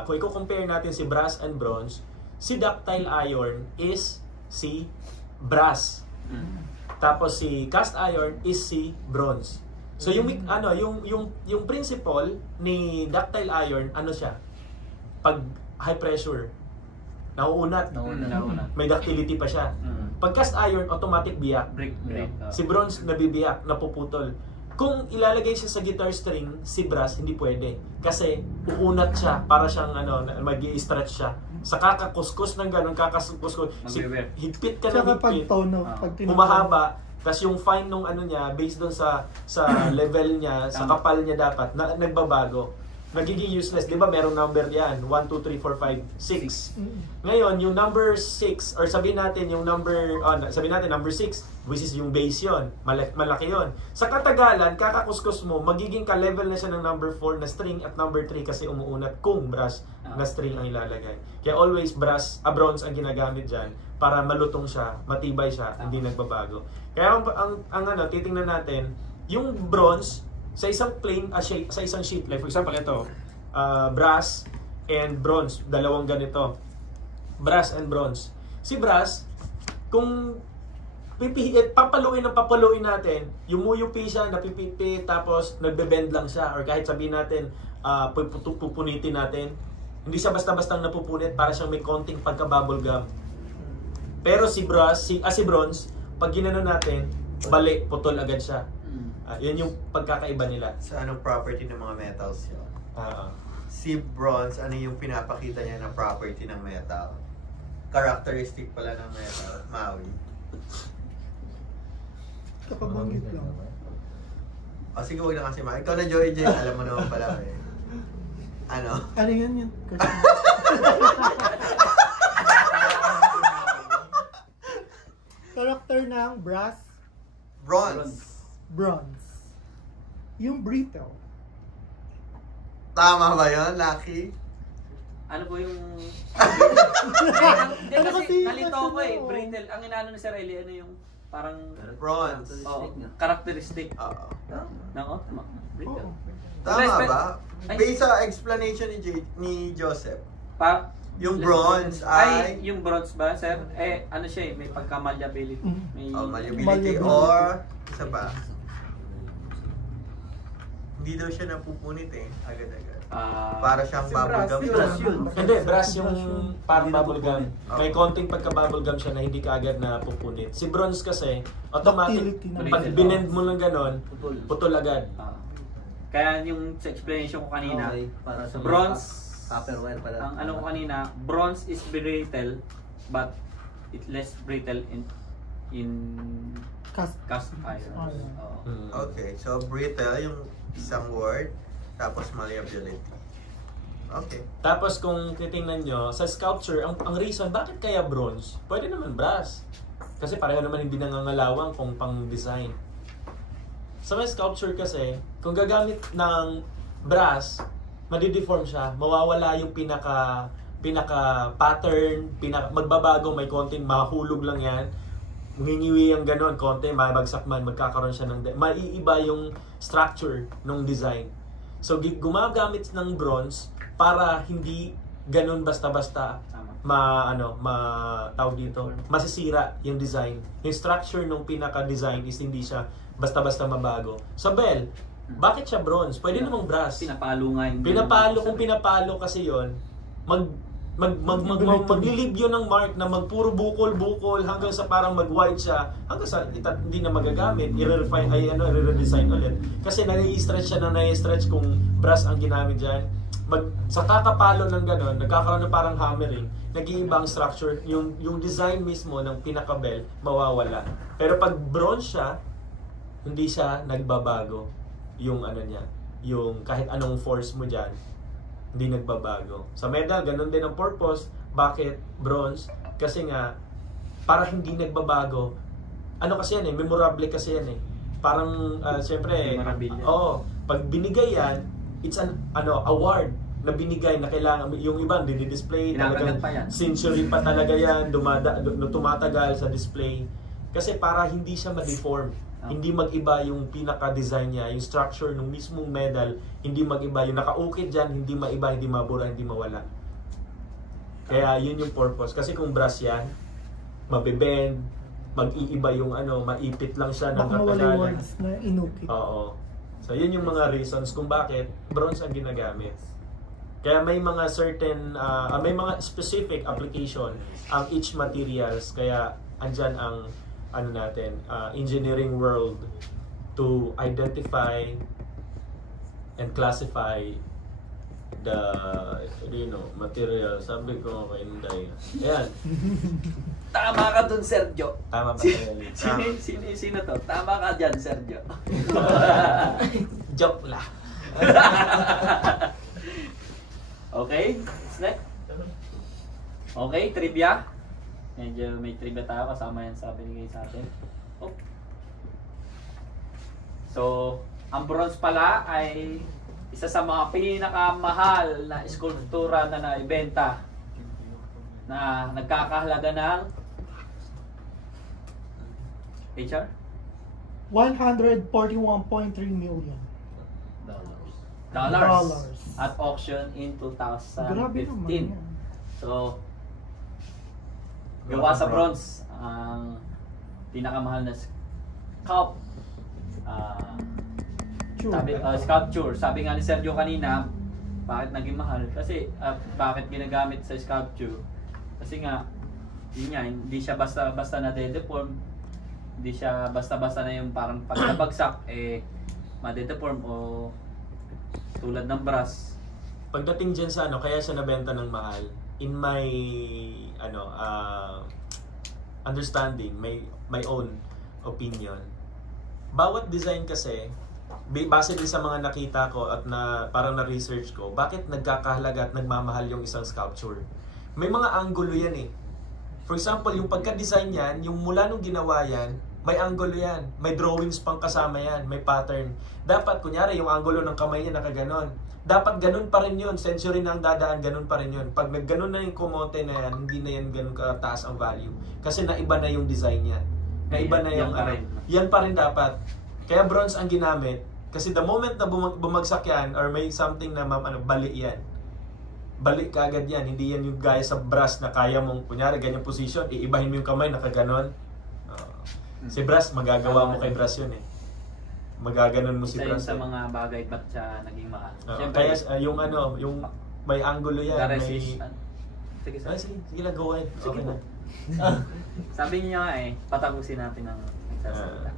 kung i-compare natin si brass and bronze, si ductile iron is si brass. Tapos si cast iron is si bronze. So yung yung principle ni ductile iron, ano siya? Pag high pressure, nauunat. May ductility pa siya. Pag cast iron, automatic biyak. Break. Si bronze nabibiyak, napuputol. Kung ilalagay siya sa guitar string, si brass hindi pwede. Kasi uunat siya, para siyang mag-i-stretch siya. Sa kakakuskus ng ganun, higpit ka ng Tsaka pag higpit. tono, Humahaba, tas yung fine nung ano niya, based doon sa level niya, sa kapal niya dapat, nagbabago. Nagiging useless, di ba? Merong number yan, 1, 2, 3, 4, 5, 6. Ngayon, yung number 6, or sabihin natin number 6, which is yung base yon, malaki yon. Sa katagalan, kakakuskus mo, magiging ka-level na siya ng number 4 na string at number 3 kasi umuunat kung brass na string ang ilalagay. Kaya always bronze ang ginagamit dyan para malutong siya, matibay siya, hindi nagbabago. Kaya ang titingnan natin, yung bronze, sa isang plane, sa isang sheet, like for example ito, brass and bronze, dalawang ganito. Brass and bronze. Si brass, kung papaluin natin, yumuyupi siya, napipipit, tapos nagbe-bend lang siya, or kahit sabihin natin, pupunitin natin, hindi siya basta-bastang napupunit, para siyang may konting pagka-bubble gum. Pero si bronze, pag ginano natin, bali, putol agad siya. Yan yung pagkakaiba nila. Sa anong property ng mga metals yun? Si bronze, ano yung pinapakita niya na property ng metal? Characteristic pala ng metal, Maui. Kapabanggit lang. Sige, huwag na kasi Maui. Ikaw na Joey J, alam mo naman pala eh. Ano? Ano yan? Character ng brass? Bronze. Yung brittle. Tama ba yun, Lucky? Ano po yung... Ano kasi nalito ko eh, brittle. Ang inaano ni Sir Eli, ano yung parang... Bronze. Characteristic. Oo. Nako, brittle. Tama ba? Based sa explanation ni Joseph. Yung bronze ay... yung bronze ba, Sir? Ano siya eh, may pagka-malleability. Malleability or... Isa ba? Hindi daw siya napupunit eh, agad-agad. Para siyang bubblegum. Hindi, brass yung parang bubblegum. May konting pagka-bubblegum siya na hindi kaagad na pupunit. Si bronze kasi, automatic, pag binend mo lang ganon, putol agad. Kaya yung sa explanation ko kanina, para sa bronze Tupperware pala. Ang ano ko kanina, bronze is brittle but it less brittle in cast iron. Okay, so brittle yung isang word, tapos malleability. Okay. Tapos kung titingnan nyo, sa sculpture, ang reason, bakit kaya bronze? Pwede naman brass. Kasi pareho naman hindi nangangalawang kung pang-design. Sa may sculpture kasi, kung gagamit ng brass, madideform siya. Mawawala yung pinaka pattern, magbabago, may konting mahulog lang yan. Ngingiwi ang ganon, konti, mabagsak man, magkakaroon siya ng... Maiiba yung structure ng design. So, gumagamit ng bronze para hindi ganon basta-basta tawag dito, masisira yung design. Yung structure ng pinaka-design is hindi siya basta-basta mabago. So, bell, bakit siya bronze? Pwede namang brass. Pinapalo nga yung... Kung pinapalo kasi yon maglilib yun ng mark na magpuro bukol-bukol hanggang sa parang mag-white siya, hanggang sa hindi na magagamit, i-redesign ulit. Kasi nai-stretch siya na nai-stretch kung brass ang ginamit dyan. Sa kakapalo ng gano'n, nagkakaroon ng parang hammering, nag-iiba ang structure, yung design mismo ng pinaka-bell, mawawala. Pero pag bronze siya, hindi siya nagbabago yung ano niya, yung kahit anong force mo dyan, hindi nagbabago. Sa medal, ganun din ang purpose. Bakit bronze? Kasi nga, para hindi nagbabago. Ano kasi yan memorable kasi yan Parang, siyempre, pag binigay yan, it's an award na binigay na kailangan, yung iba, dinidisplay, century pa talaga yan, tumatagal sa display. Kasi para hindi siya ma-deform. Hindi mag-iba yung pinaka-design niya, yung structure ng mismong medal, hindi mag-iba. Yung nakaukit dyan, hindi maiba, hindi mabura, hindi mawala. Kaya yun yung purpose. Kasi kung brass yan, mabibend, mag-iiba yung maipit lang siya ng katagalan. words na inukit. Oo. So yun yung mga reasons kung bakit bronze ang ginagamit. Kaya may mga certain, may mga specific application ang each materials. Kaya andyan ang engineering world to identify and classify the material. Sabi ko kay Inday. Ayan. Tama ka dun, Sergio. Tama ba? Sino to? Tama ka dyan, Sergio. Joke lang. Okay, next. Okay, trivia. Medyo may trivia tayo kasama yan sa binigay sa atin. Oh. So, ang bronze pala ay isa sa mga pinakamahal na eskultura na naibenta na nagkakahalaga ng HR? 141.3 million dollars at auction in 2015. Grabe naman yan. So, gawa sa bronze ang pinakamahal na sculpture. Sabi nga ni Sergio kanina, bakit naging mahal? Kasi bakit ginagamit sa sculpture? Kasi nga, yun nga, hindi siya basta-basta na de-deform. Hindi siya basta-basta na yung parang pag nabagsak, ma-de-deform o tulad ng brass. Pagdating dyan sa kaya siya nabenta ng mahal, in my understanding, my own opinion, bawat design kasi, base din sa mga nakita ko at parang na-research ko, bakit nagkakahalaga at nagmamahal yung isang sculpture? May mga angulo yan For example, yung pagka-design yan, yung mula nung ginawa yan, may angulo yan, may drawings pang kasama yan, may pattern. Dapat, kunyari, yung angulo ng kamay niya nakaganon. Dapat ganun pa rin yun, century na ang dadaan, ganun pa rin yun. Pag nagganon na yung kumote na yan, hindi na yan ganun kataas ang value. Kasi naiba na yung design niya. Naiba na yung yan pa rin dapat. Kaya bronze ang ginamit. Kasi the moment na bumagsak yan, or may something na bali yan. Balik ka agad yan. Hindi yan yung gaya sa brass na kaya mong, kunyari, ganyang position, iibahin mo yung kamay, nakaganon. Si brass, magagawa mo kay brass yun magaganon mo si brass. Sa mga bagay ba't siya naging mahal. Kaya yung yung may angulo yan. Sige lang, go ahead. Okay na. Sabi niya nga patapusin natin ang sasalita.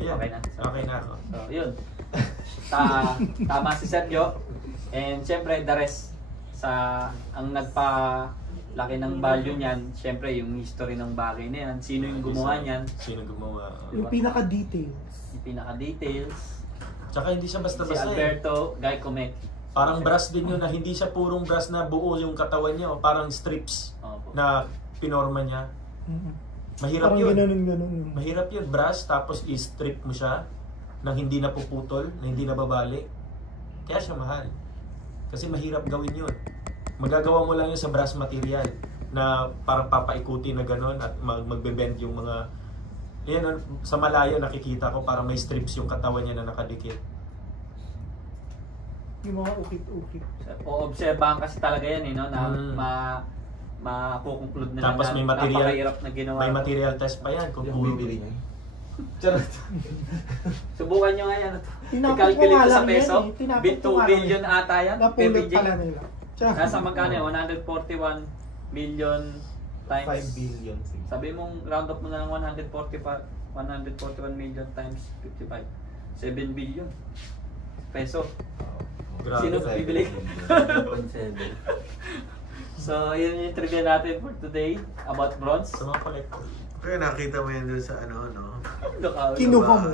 Okay na. Okay na ako. So, yun. Tama si Sergio. And syempre, the rest ang nagpa-laki ng value niyan, syempre yung history ng bagay na yan, sino yung gumawa niyan, Sino gumawa? Yung pinaka-details. yung pinaka-details, Tsaka hindi siya si basta-basta Alberto Gaicomet. Parang brass din yun na hindi siya purong brass na buo yung katawan niya, o parang strips Opo. na pinorma niya. Mahirap Parang yun. ganun. Mahirap yun, brass, tapos i-strip mo siya nang hindi napuputol, na hindi nababali. Kaya siya mahal. Kasi mahirap gawin yun. Magagawa mo lang yun sa brass material na parang papaikuti na gano'n at magbe-bend yung mga... Yan, sa malayo nakikita ko parang may strips yung katawan niya na nakadikit. Yung mga ukit-ukit. O-obserbahan kasi talaga yan na makukonclude na Tapos may napakahirap na ginawa. May material test pa yan kung Yung bibili niya. Charot. Subukan nyo nga yan. Tinapos ko I-calculate nga ko sa lang peso. yan eh. Tinapos Bit ko 2 nga lang billion yan. ata yan. Napulot PBJ. pala nila. Nasa magkano yan? 141 million times. 5 billion. Sabi mong round up mo na lang 141 million times 55. 7 billion peso. Grabe. Sino bibili? 1.7. So, yun yung trivia natin for today about bronze. Sa mga collector. Kaya nakita mo yan doon sa ano. Kinuha mo.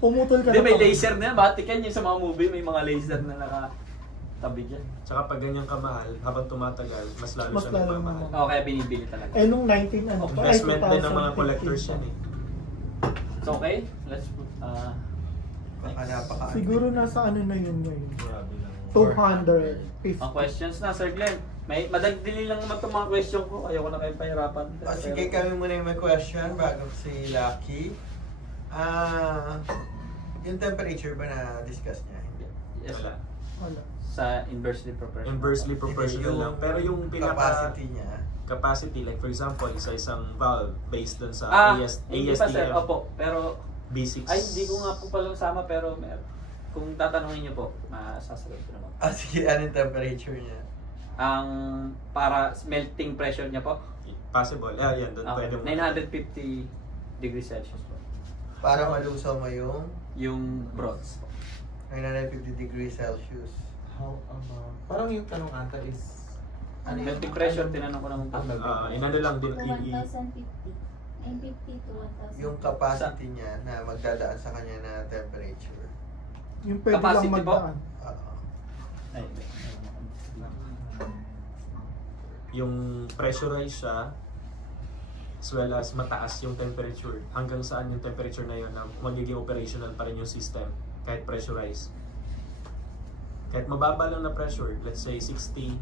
Pumutol ka Hindi, na may pa. laser na. Batikan yung sa mga movie, may mga laser na nakatabi dyan. Tsaka pag ganyan kamahal, habang tumatagal, mas lalo Mas siya lalo nagmamahal. naman. Oo, kaya binibili talaga. Eh, nung 19 ano pa? Investment din ng mga 2015. collectors yan eh. So, okay. Let's put, Siguro nasa ano na yun ngayon. Grabe lang. 250. ang questions na, Sir Glenn. May madagdili lang naman itong mga question ko. Ayoko na kayo pahirapan. Sige, kami muna yung may question bago si Lucky. Yung temperature ba na discuss niya? Hindi. Yes, Wala. Wala. sa inversely proportional. Inversely proportional lang. Pero yung capacity niya. Capacity, like for example, isang valve based dun sa Hindi pa sir, ASTM opo. Pero, B6. ay hindi ko nga po palang sama pero kung tatanungin niyo po, masasagot ko naman. Sige, anong temperature niya? Ang para melting pressure niya po? Possible. Yan, doon pwede mo. 950 degrees Celsius po. Para malusaw mo yung bronze po. 950 degrees Celsius. How parang yung tanong ata is Melting pressure, tinanong ko naman po. Inano lang din. 1,050. 950 to 1,000. Yung capacity niya na magdadaan sa kanya na temperature. Yung pwede Capacity lang po? magdaan. Ay, Yung pressurized siya as well as mataas yung temperature. Hanggang saan yung temperature na yun na magiging operational pa rin yung system kahit pressurized. Kahit mababa lang na pressure, let's say 60,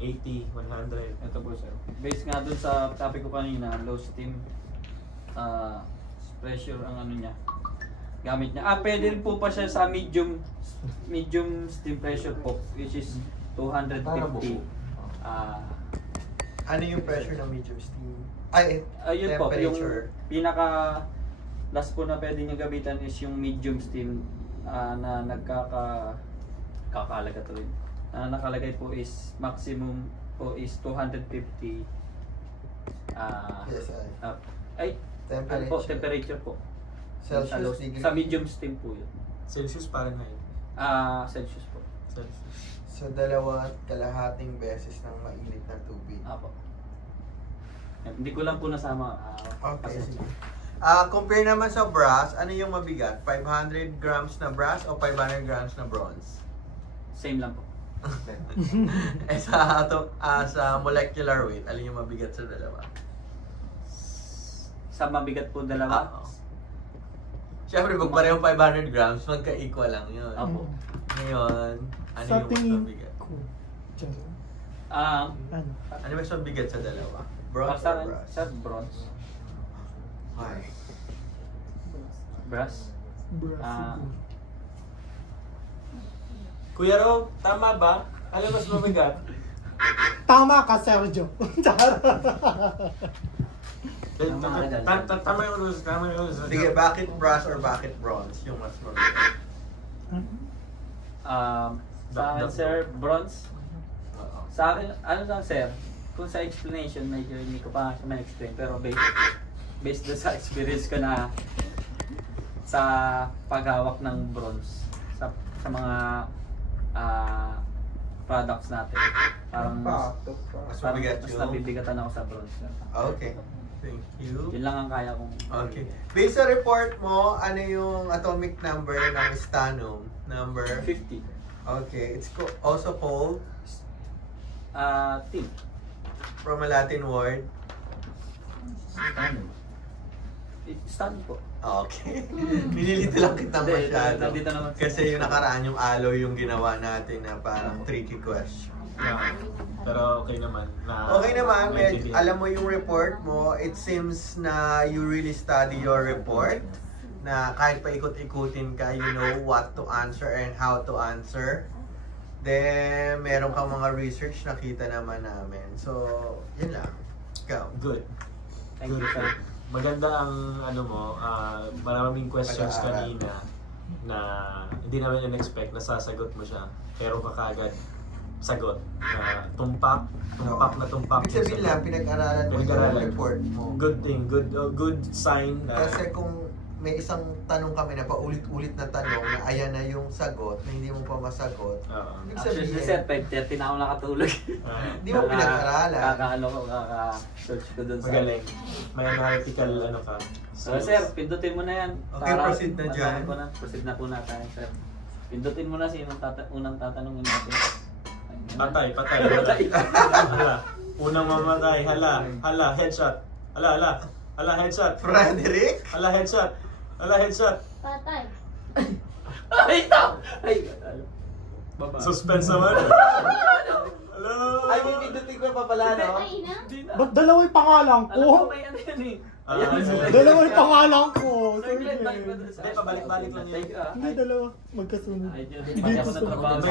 80, 100. Ito po sir. Based nga dun sa topic ko kanina, low steam pressure ang ano niya. Gamit niya. Pwede rin po pa siya sa medium steam pressure po, which is 250. Ano yung pressure ng medium steam? Ayun po, yung temperature. pinaka last po na pwede niya gamitan is yung medium steam na kakalaga to rin. Nakalagay po is maximum po is 250 PSI. Temperature po. Celsius degree. Sa medium steam po yun. Celsius, Fahrenheit. Celsius po. Celsius. So 2.5 beses ng mainit na tubig. Apo. Hindi ko lang po nasama. Okay. Compare naman sa brass, ano yung mabigat? 500 grams na brass o 500 grams na bronze? Same lang po. Sa molecular weight, alin yung mabigat sa dalawa? Sa mabigat po dalawa? Siyempre, pag parehong 500 grams, magka-equal lang yun. Apo. Ngayon, ano Sa yung mas tingin mabigat? ko. Ano mas mabigat sa dalawa? Bronze or brass? Sa bronze. Why? Brass? Kuya Ro, tama ba? Ano mas mabigat? Tama ka, Sergio. Tama yung rules. Sige, bakit brass or bakit bronze yung mas mabigat? Sa akin, sir, bronze. Sa akin, ano lang, sir? Kung sa explanation, medyo hindi ko pa siya ma-explain. Pero based doon sa experience ko na sa paghawak ng bronze, sa mga products natin. Parang mas nabibigatan ako sa bronze. Okay. Thank you. Yun lang ang kaya kong. Okay. Based sa report mo, ano yung atomic number ng stannum? Number? 50. Okay. It's also called? Tin. From a Latin word? Stannum po. Okay. Binilito lang kita masyado. Nandito naman. Kasi yung nakaraan yung alloy yung ginawa natin na parang tricky question. Yeah. Pero okay naman. Okay naman. Alam mo yung report mo, it seems na you really study your report. Na kahit pa ikot-ikutin ka, you know what to answer and how to answer. Then, meron kang mga research nakita naman namin. So, yun lang. Ikaw. Good. Thank you, sir. Maganda ang ano mo, maraming questions kanina na hindi namin in-expect na sasagot mo siya. Pero kakagad sagot na tumpak na tumpak. Ibig sabihin lang, pinag-aralan mo yung report mo. Good thing, good sign. Kasi kung may isang tanong kami na paulit-ulit na tanong na ayan na yung sagot na hindi mo pa masagot. Ibig sabihin, actually, 5:30 na ako nakatulog. Hindi mo pinag-aralan. Kaka-search ko dun sa... Magaling. May analytical ano ka. So, sir, pindutin mo na yan. Okay, proceed na dyan. Proceed na po na tayo, sir. Pindutin mo na sinong unang tatanungin natin. Patay. Hala. Unang mamatay. Hala, headshot. Hala, headshot. Frederick? Hala, headshot. Patay. Ay, ito! Ay, suspense naman. Hello! Ay, pindutin ko pa pala, no? Ba't dalawa yung pangalan ko? Alam ko may ano yan eh. Dalawa yung pangalan ko. Hindi, pabalik-balik lang yun. Hindi, dalawa. Magkasunod. Hindi ko sa trabaho.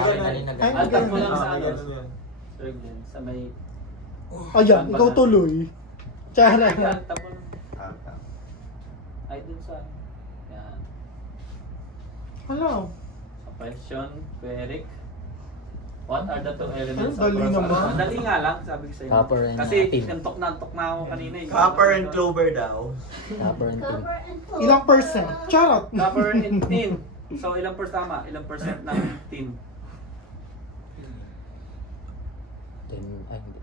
Altan mo lang sa ano. Sa may... Ayan, ikaw tuloy. Tsara. Ay, dun sa... Yan. Hello. Sa question, Eric. What are the two elements Dali of bronze? naman. Dali nga lang, sabi ko sa'yo. Copper and kasi tin. antok na ako kanina. Copper and clover daw. Copper and tin. Ilang percent? Charot. Copper and tin. So, ilang tama? Ilang percent ng tin? 10, ay hindi.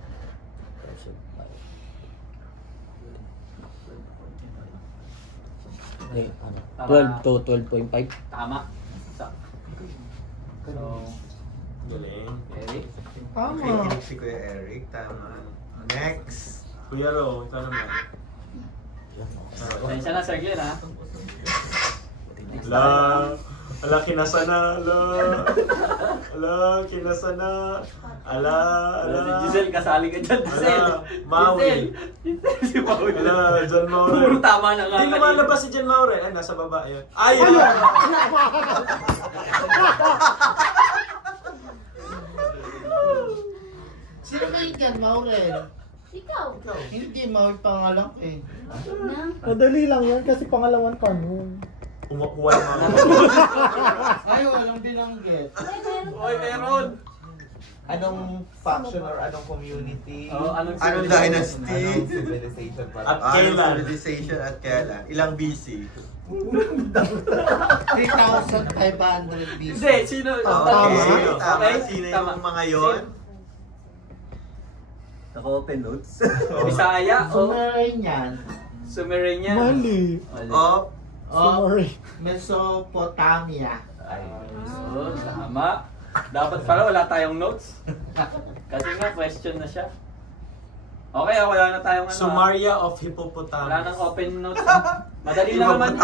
Eh, ano? 12 to 12.5. Tama. So, galing. Eric. Tama. Nakikinig si Kuya Eric. Tama. Next. Kuya Ro, ikaw naman. Tensya na, Sir Glenn, ha? Ala, kinasa na. Ala, kinasa na. Ala. Si Giselle, kasali ka dyan, Giselle. Maui. Giselle, si Maui. Ala, John Maure. Puro tama na nga. Hindi lumalabas si John Maure. Ay, nasa baba. Ayun. Ayun! Sino kayo dyan, Maurel? Ikaw. Hindi, Maurel pangalan ko eh. Madali lang yan kasi pangalawan pa nun. Kumukuha ng mga. Ay, walang binanggit. Oy, meron. Anong faction or anong community? Anong dynasty? Anong civilization? At kailan? Civilization at kailan? Ilang BC? 3,500 BC. Hindi, sino? Okay, tama. Sino yung mga yon? Naka-open notes. Bisaya o Sumerian. Sumerian? Mali. O? Sorry. Mesopotamia. So, tama. Dapat pala wala tayong notes. Kasi nga, question na siya. Okay, wala na tayong ano. Sumaria of Hippopotamus. Wala nang open notes. Madali lang naman.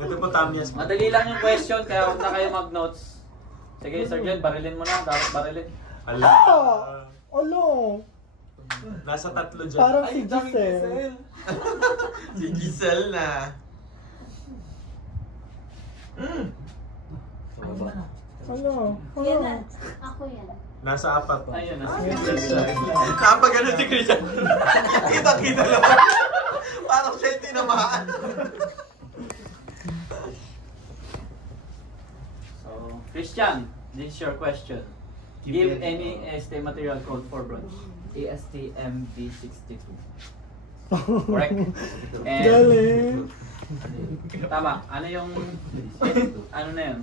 Hippopotamus. Madali lang yung question, kaya huwag na kayo mag-notes. Sige, Sir Glenn, barilin mo na. Dapat barilin. Ala. Ano? Nasa tatlo dyan. Parang si Giselle. Si Giselle na. Ano? Yan na. Ako yan. Nasa apat. Ayun, Napagano si Christian. Kita-kita lang. Parang siya yung tinamaan. So, Christian, this is your question. Give any AST material code for bronze. AST MB62. Correct. And, Galing. tama. Ano yung, ano na yun?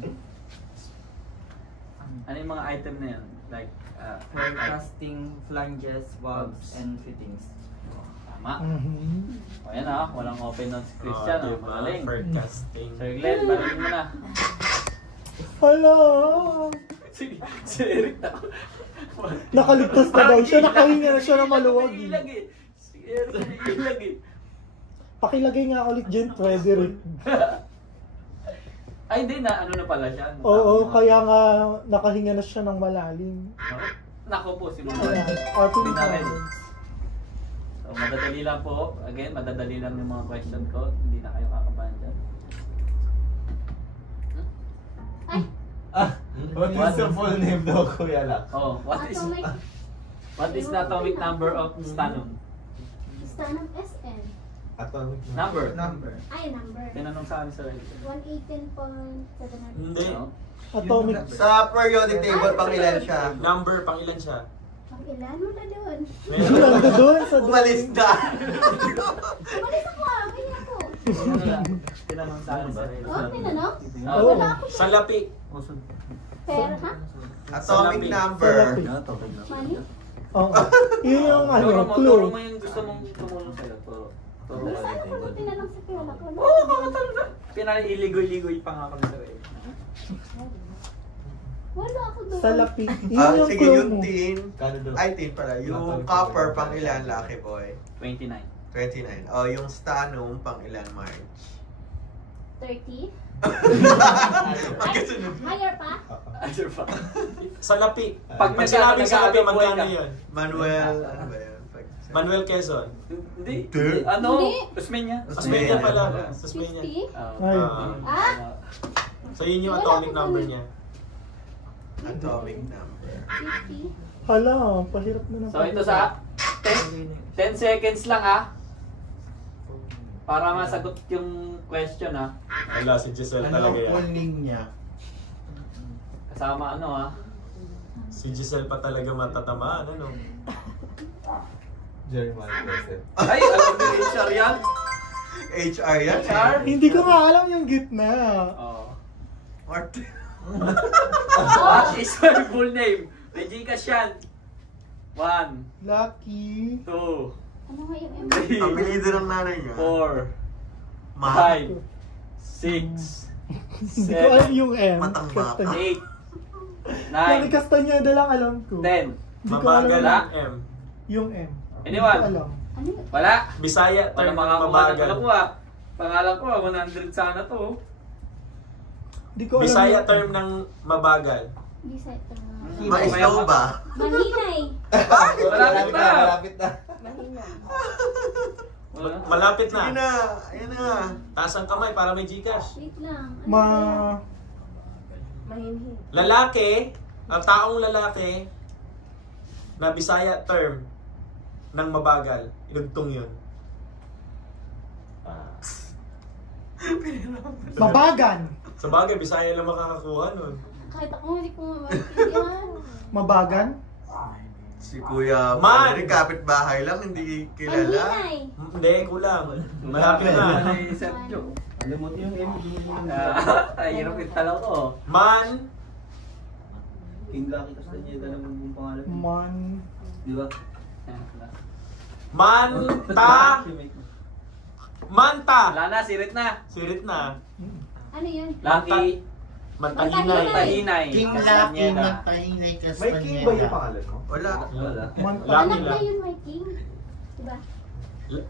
Ano yung mga item na yun? Like, For casting flanges, valves, and fittings. tama. Mhm. O yan walang open on si Christian. Diba? Magaling. For casting. Sir Glenn, balikin mo na. Hala! Si Eric na. Nakaligtas na daw siya, nakahinga na siya ng maluwag. Ilag eh. Si Eric ilag eh. Pakilagay nga ulit dyan, Frederick. Ay, hindi na. Ano na pala siya? Oo, kaya nga nakahinga na siya ng malalim. Nako po, si Mama. Artin namin. So, madadali lang po. Again, madadali lang yung mga question ko. Hindi na kayo kakabahan dyan. What is the full name daw, Kuya Lak? Oh, what is the atomic number of stannum? Stannum SN. Atomic Number. Ay, number. Tinanong sa amin sa 118.7. Hindi. Atomic. Sa periodic table, pang ilan siya? Number, pang ilan siya? Ang ilan mo na doon? Nando doon sa Umalis na. Umalis ako kaya ako. Tinanong sa amin sa Oh, tinanong? Oo. Wala ako. Sa lapi. Pero, ha? Atomic number. Money? Oo. Yun yung Turo clue. mo yung gusto mong tumulong sa'yo. Turo. Saan ako ba tinanong sa kilala ko? Oo, kakatalong na. Pinaligoy-ligoy pa nga kami sa iyo. Wala ako doon. Sa lapik. Yun yung Sige, clue yung mo. tin. Ay, tin pala. Yung copper, pang ilan, Lucky Boy? 29. 29. Oh, yung stannum, pang ilan, March? 30? Pagkasunod. Higher pa? Answer pa. Sa lapi. Pag Pag sinabing sa lapi, nag-aaboy magkano ka. yun? Manuel, ano ba yun? Manuel Quezon. Hindi. Hindi. Ano? Hindi. Usmeña. Usmeña pala. Usmeña. 50? Ay. Ah? So yun yung Wala atomic ko number dun. niya. Atomic number. 50? Hala, pahirap na ng So ito sa 10 seconds lang para masagot yung question Wala, si Giselle Ano talaga ang yan. full name niya? Kasama Si Giselle pa talaga matatamaan, ano? Jeremiah Joseph. Ay, alam ni HR yan. HR yan. HR? Hindi ko nga alam yung gitna. Oh. What? What is her full name? May Gcash yan. 1, Lucky. 2, Ano nga yung M? 3, Apelido ng nanay niya. 4, Ma. 5, 6, Hindi ko alam yung M. Matang bata. 8, Yung 9, Castanyeda lang alam ko. 10. Hindi ko alam Mabagal ang M. yung M. Anyone? Hindi ko alam. Ano yun? Wala. Bisaya, Wala term mga ng mabagal. Ano ko Pangalan ko 100 sana to. Hindi ko alam. Bisaya yung- term ng mabagal. Bisaya ito. Maislaw ba? Maninay. Malapit na. Malapit na. Maninay. Wala. Malapit Sige na. na. Ayan na. Taas ang kamay para may Gcash. Wait lang. Ano Ma... yun? Mahinhin. Lalaki, ang taong lalaki na Bisaya term ng mabagal. Inugtong yun. Mabagan. Sa bagay, Bisaya lang makakakuha nun. Kahit ako hindi ko maintindihan. Mabagan? Si Kuya Man! Patrick, kapitbahay lang, hindi kilala. Maninay. Hindi, kulang. Malapit na. Alam mo yung M. Ay, hirap yung talaw ko. Man, King Lucky Castañeda naman yung pangalan. Man... Di ba? Manta, Manta. Wala na, sirit na. Sirit na. Ano yun? Lucky. Mantahinay. Mantahinay. King Lucky Mantahinay Castañeda. May King ba yung pangalan mo? Wala. Wala. Manta... Lucky Anak ba lang. yun, my king? Diba?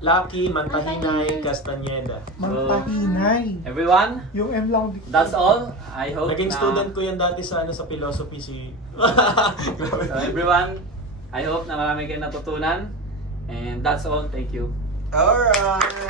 Lucky Mantahinay Castañeda. Mantahinay. Everyone, Yung M lang. di- that's all. I hope Naging na... student ko yan dati sa sa philosophy si So everyone, I hope na marami kayong natutunan. And that's all. Thank you. Alright.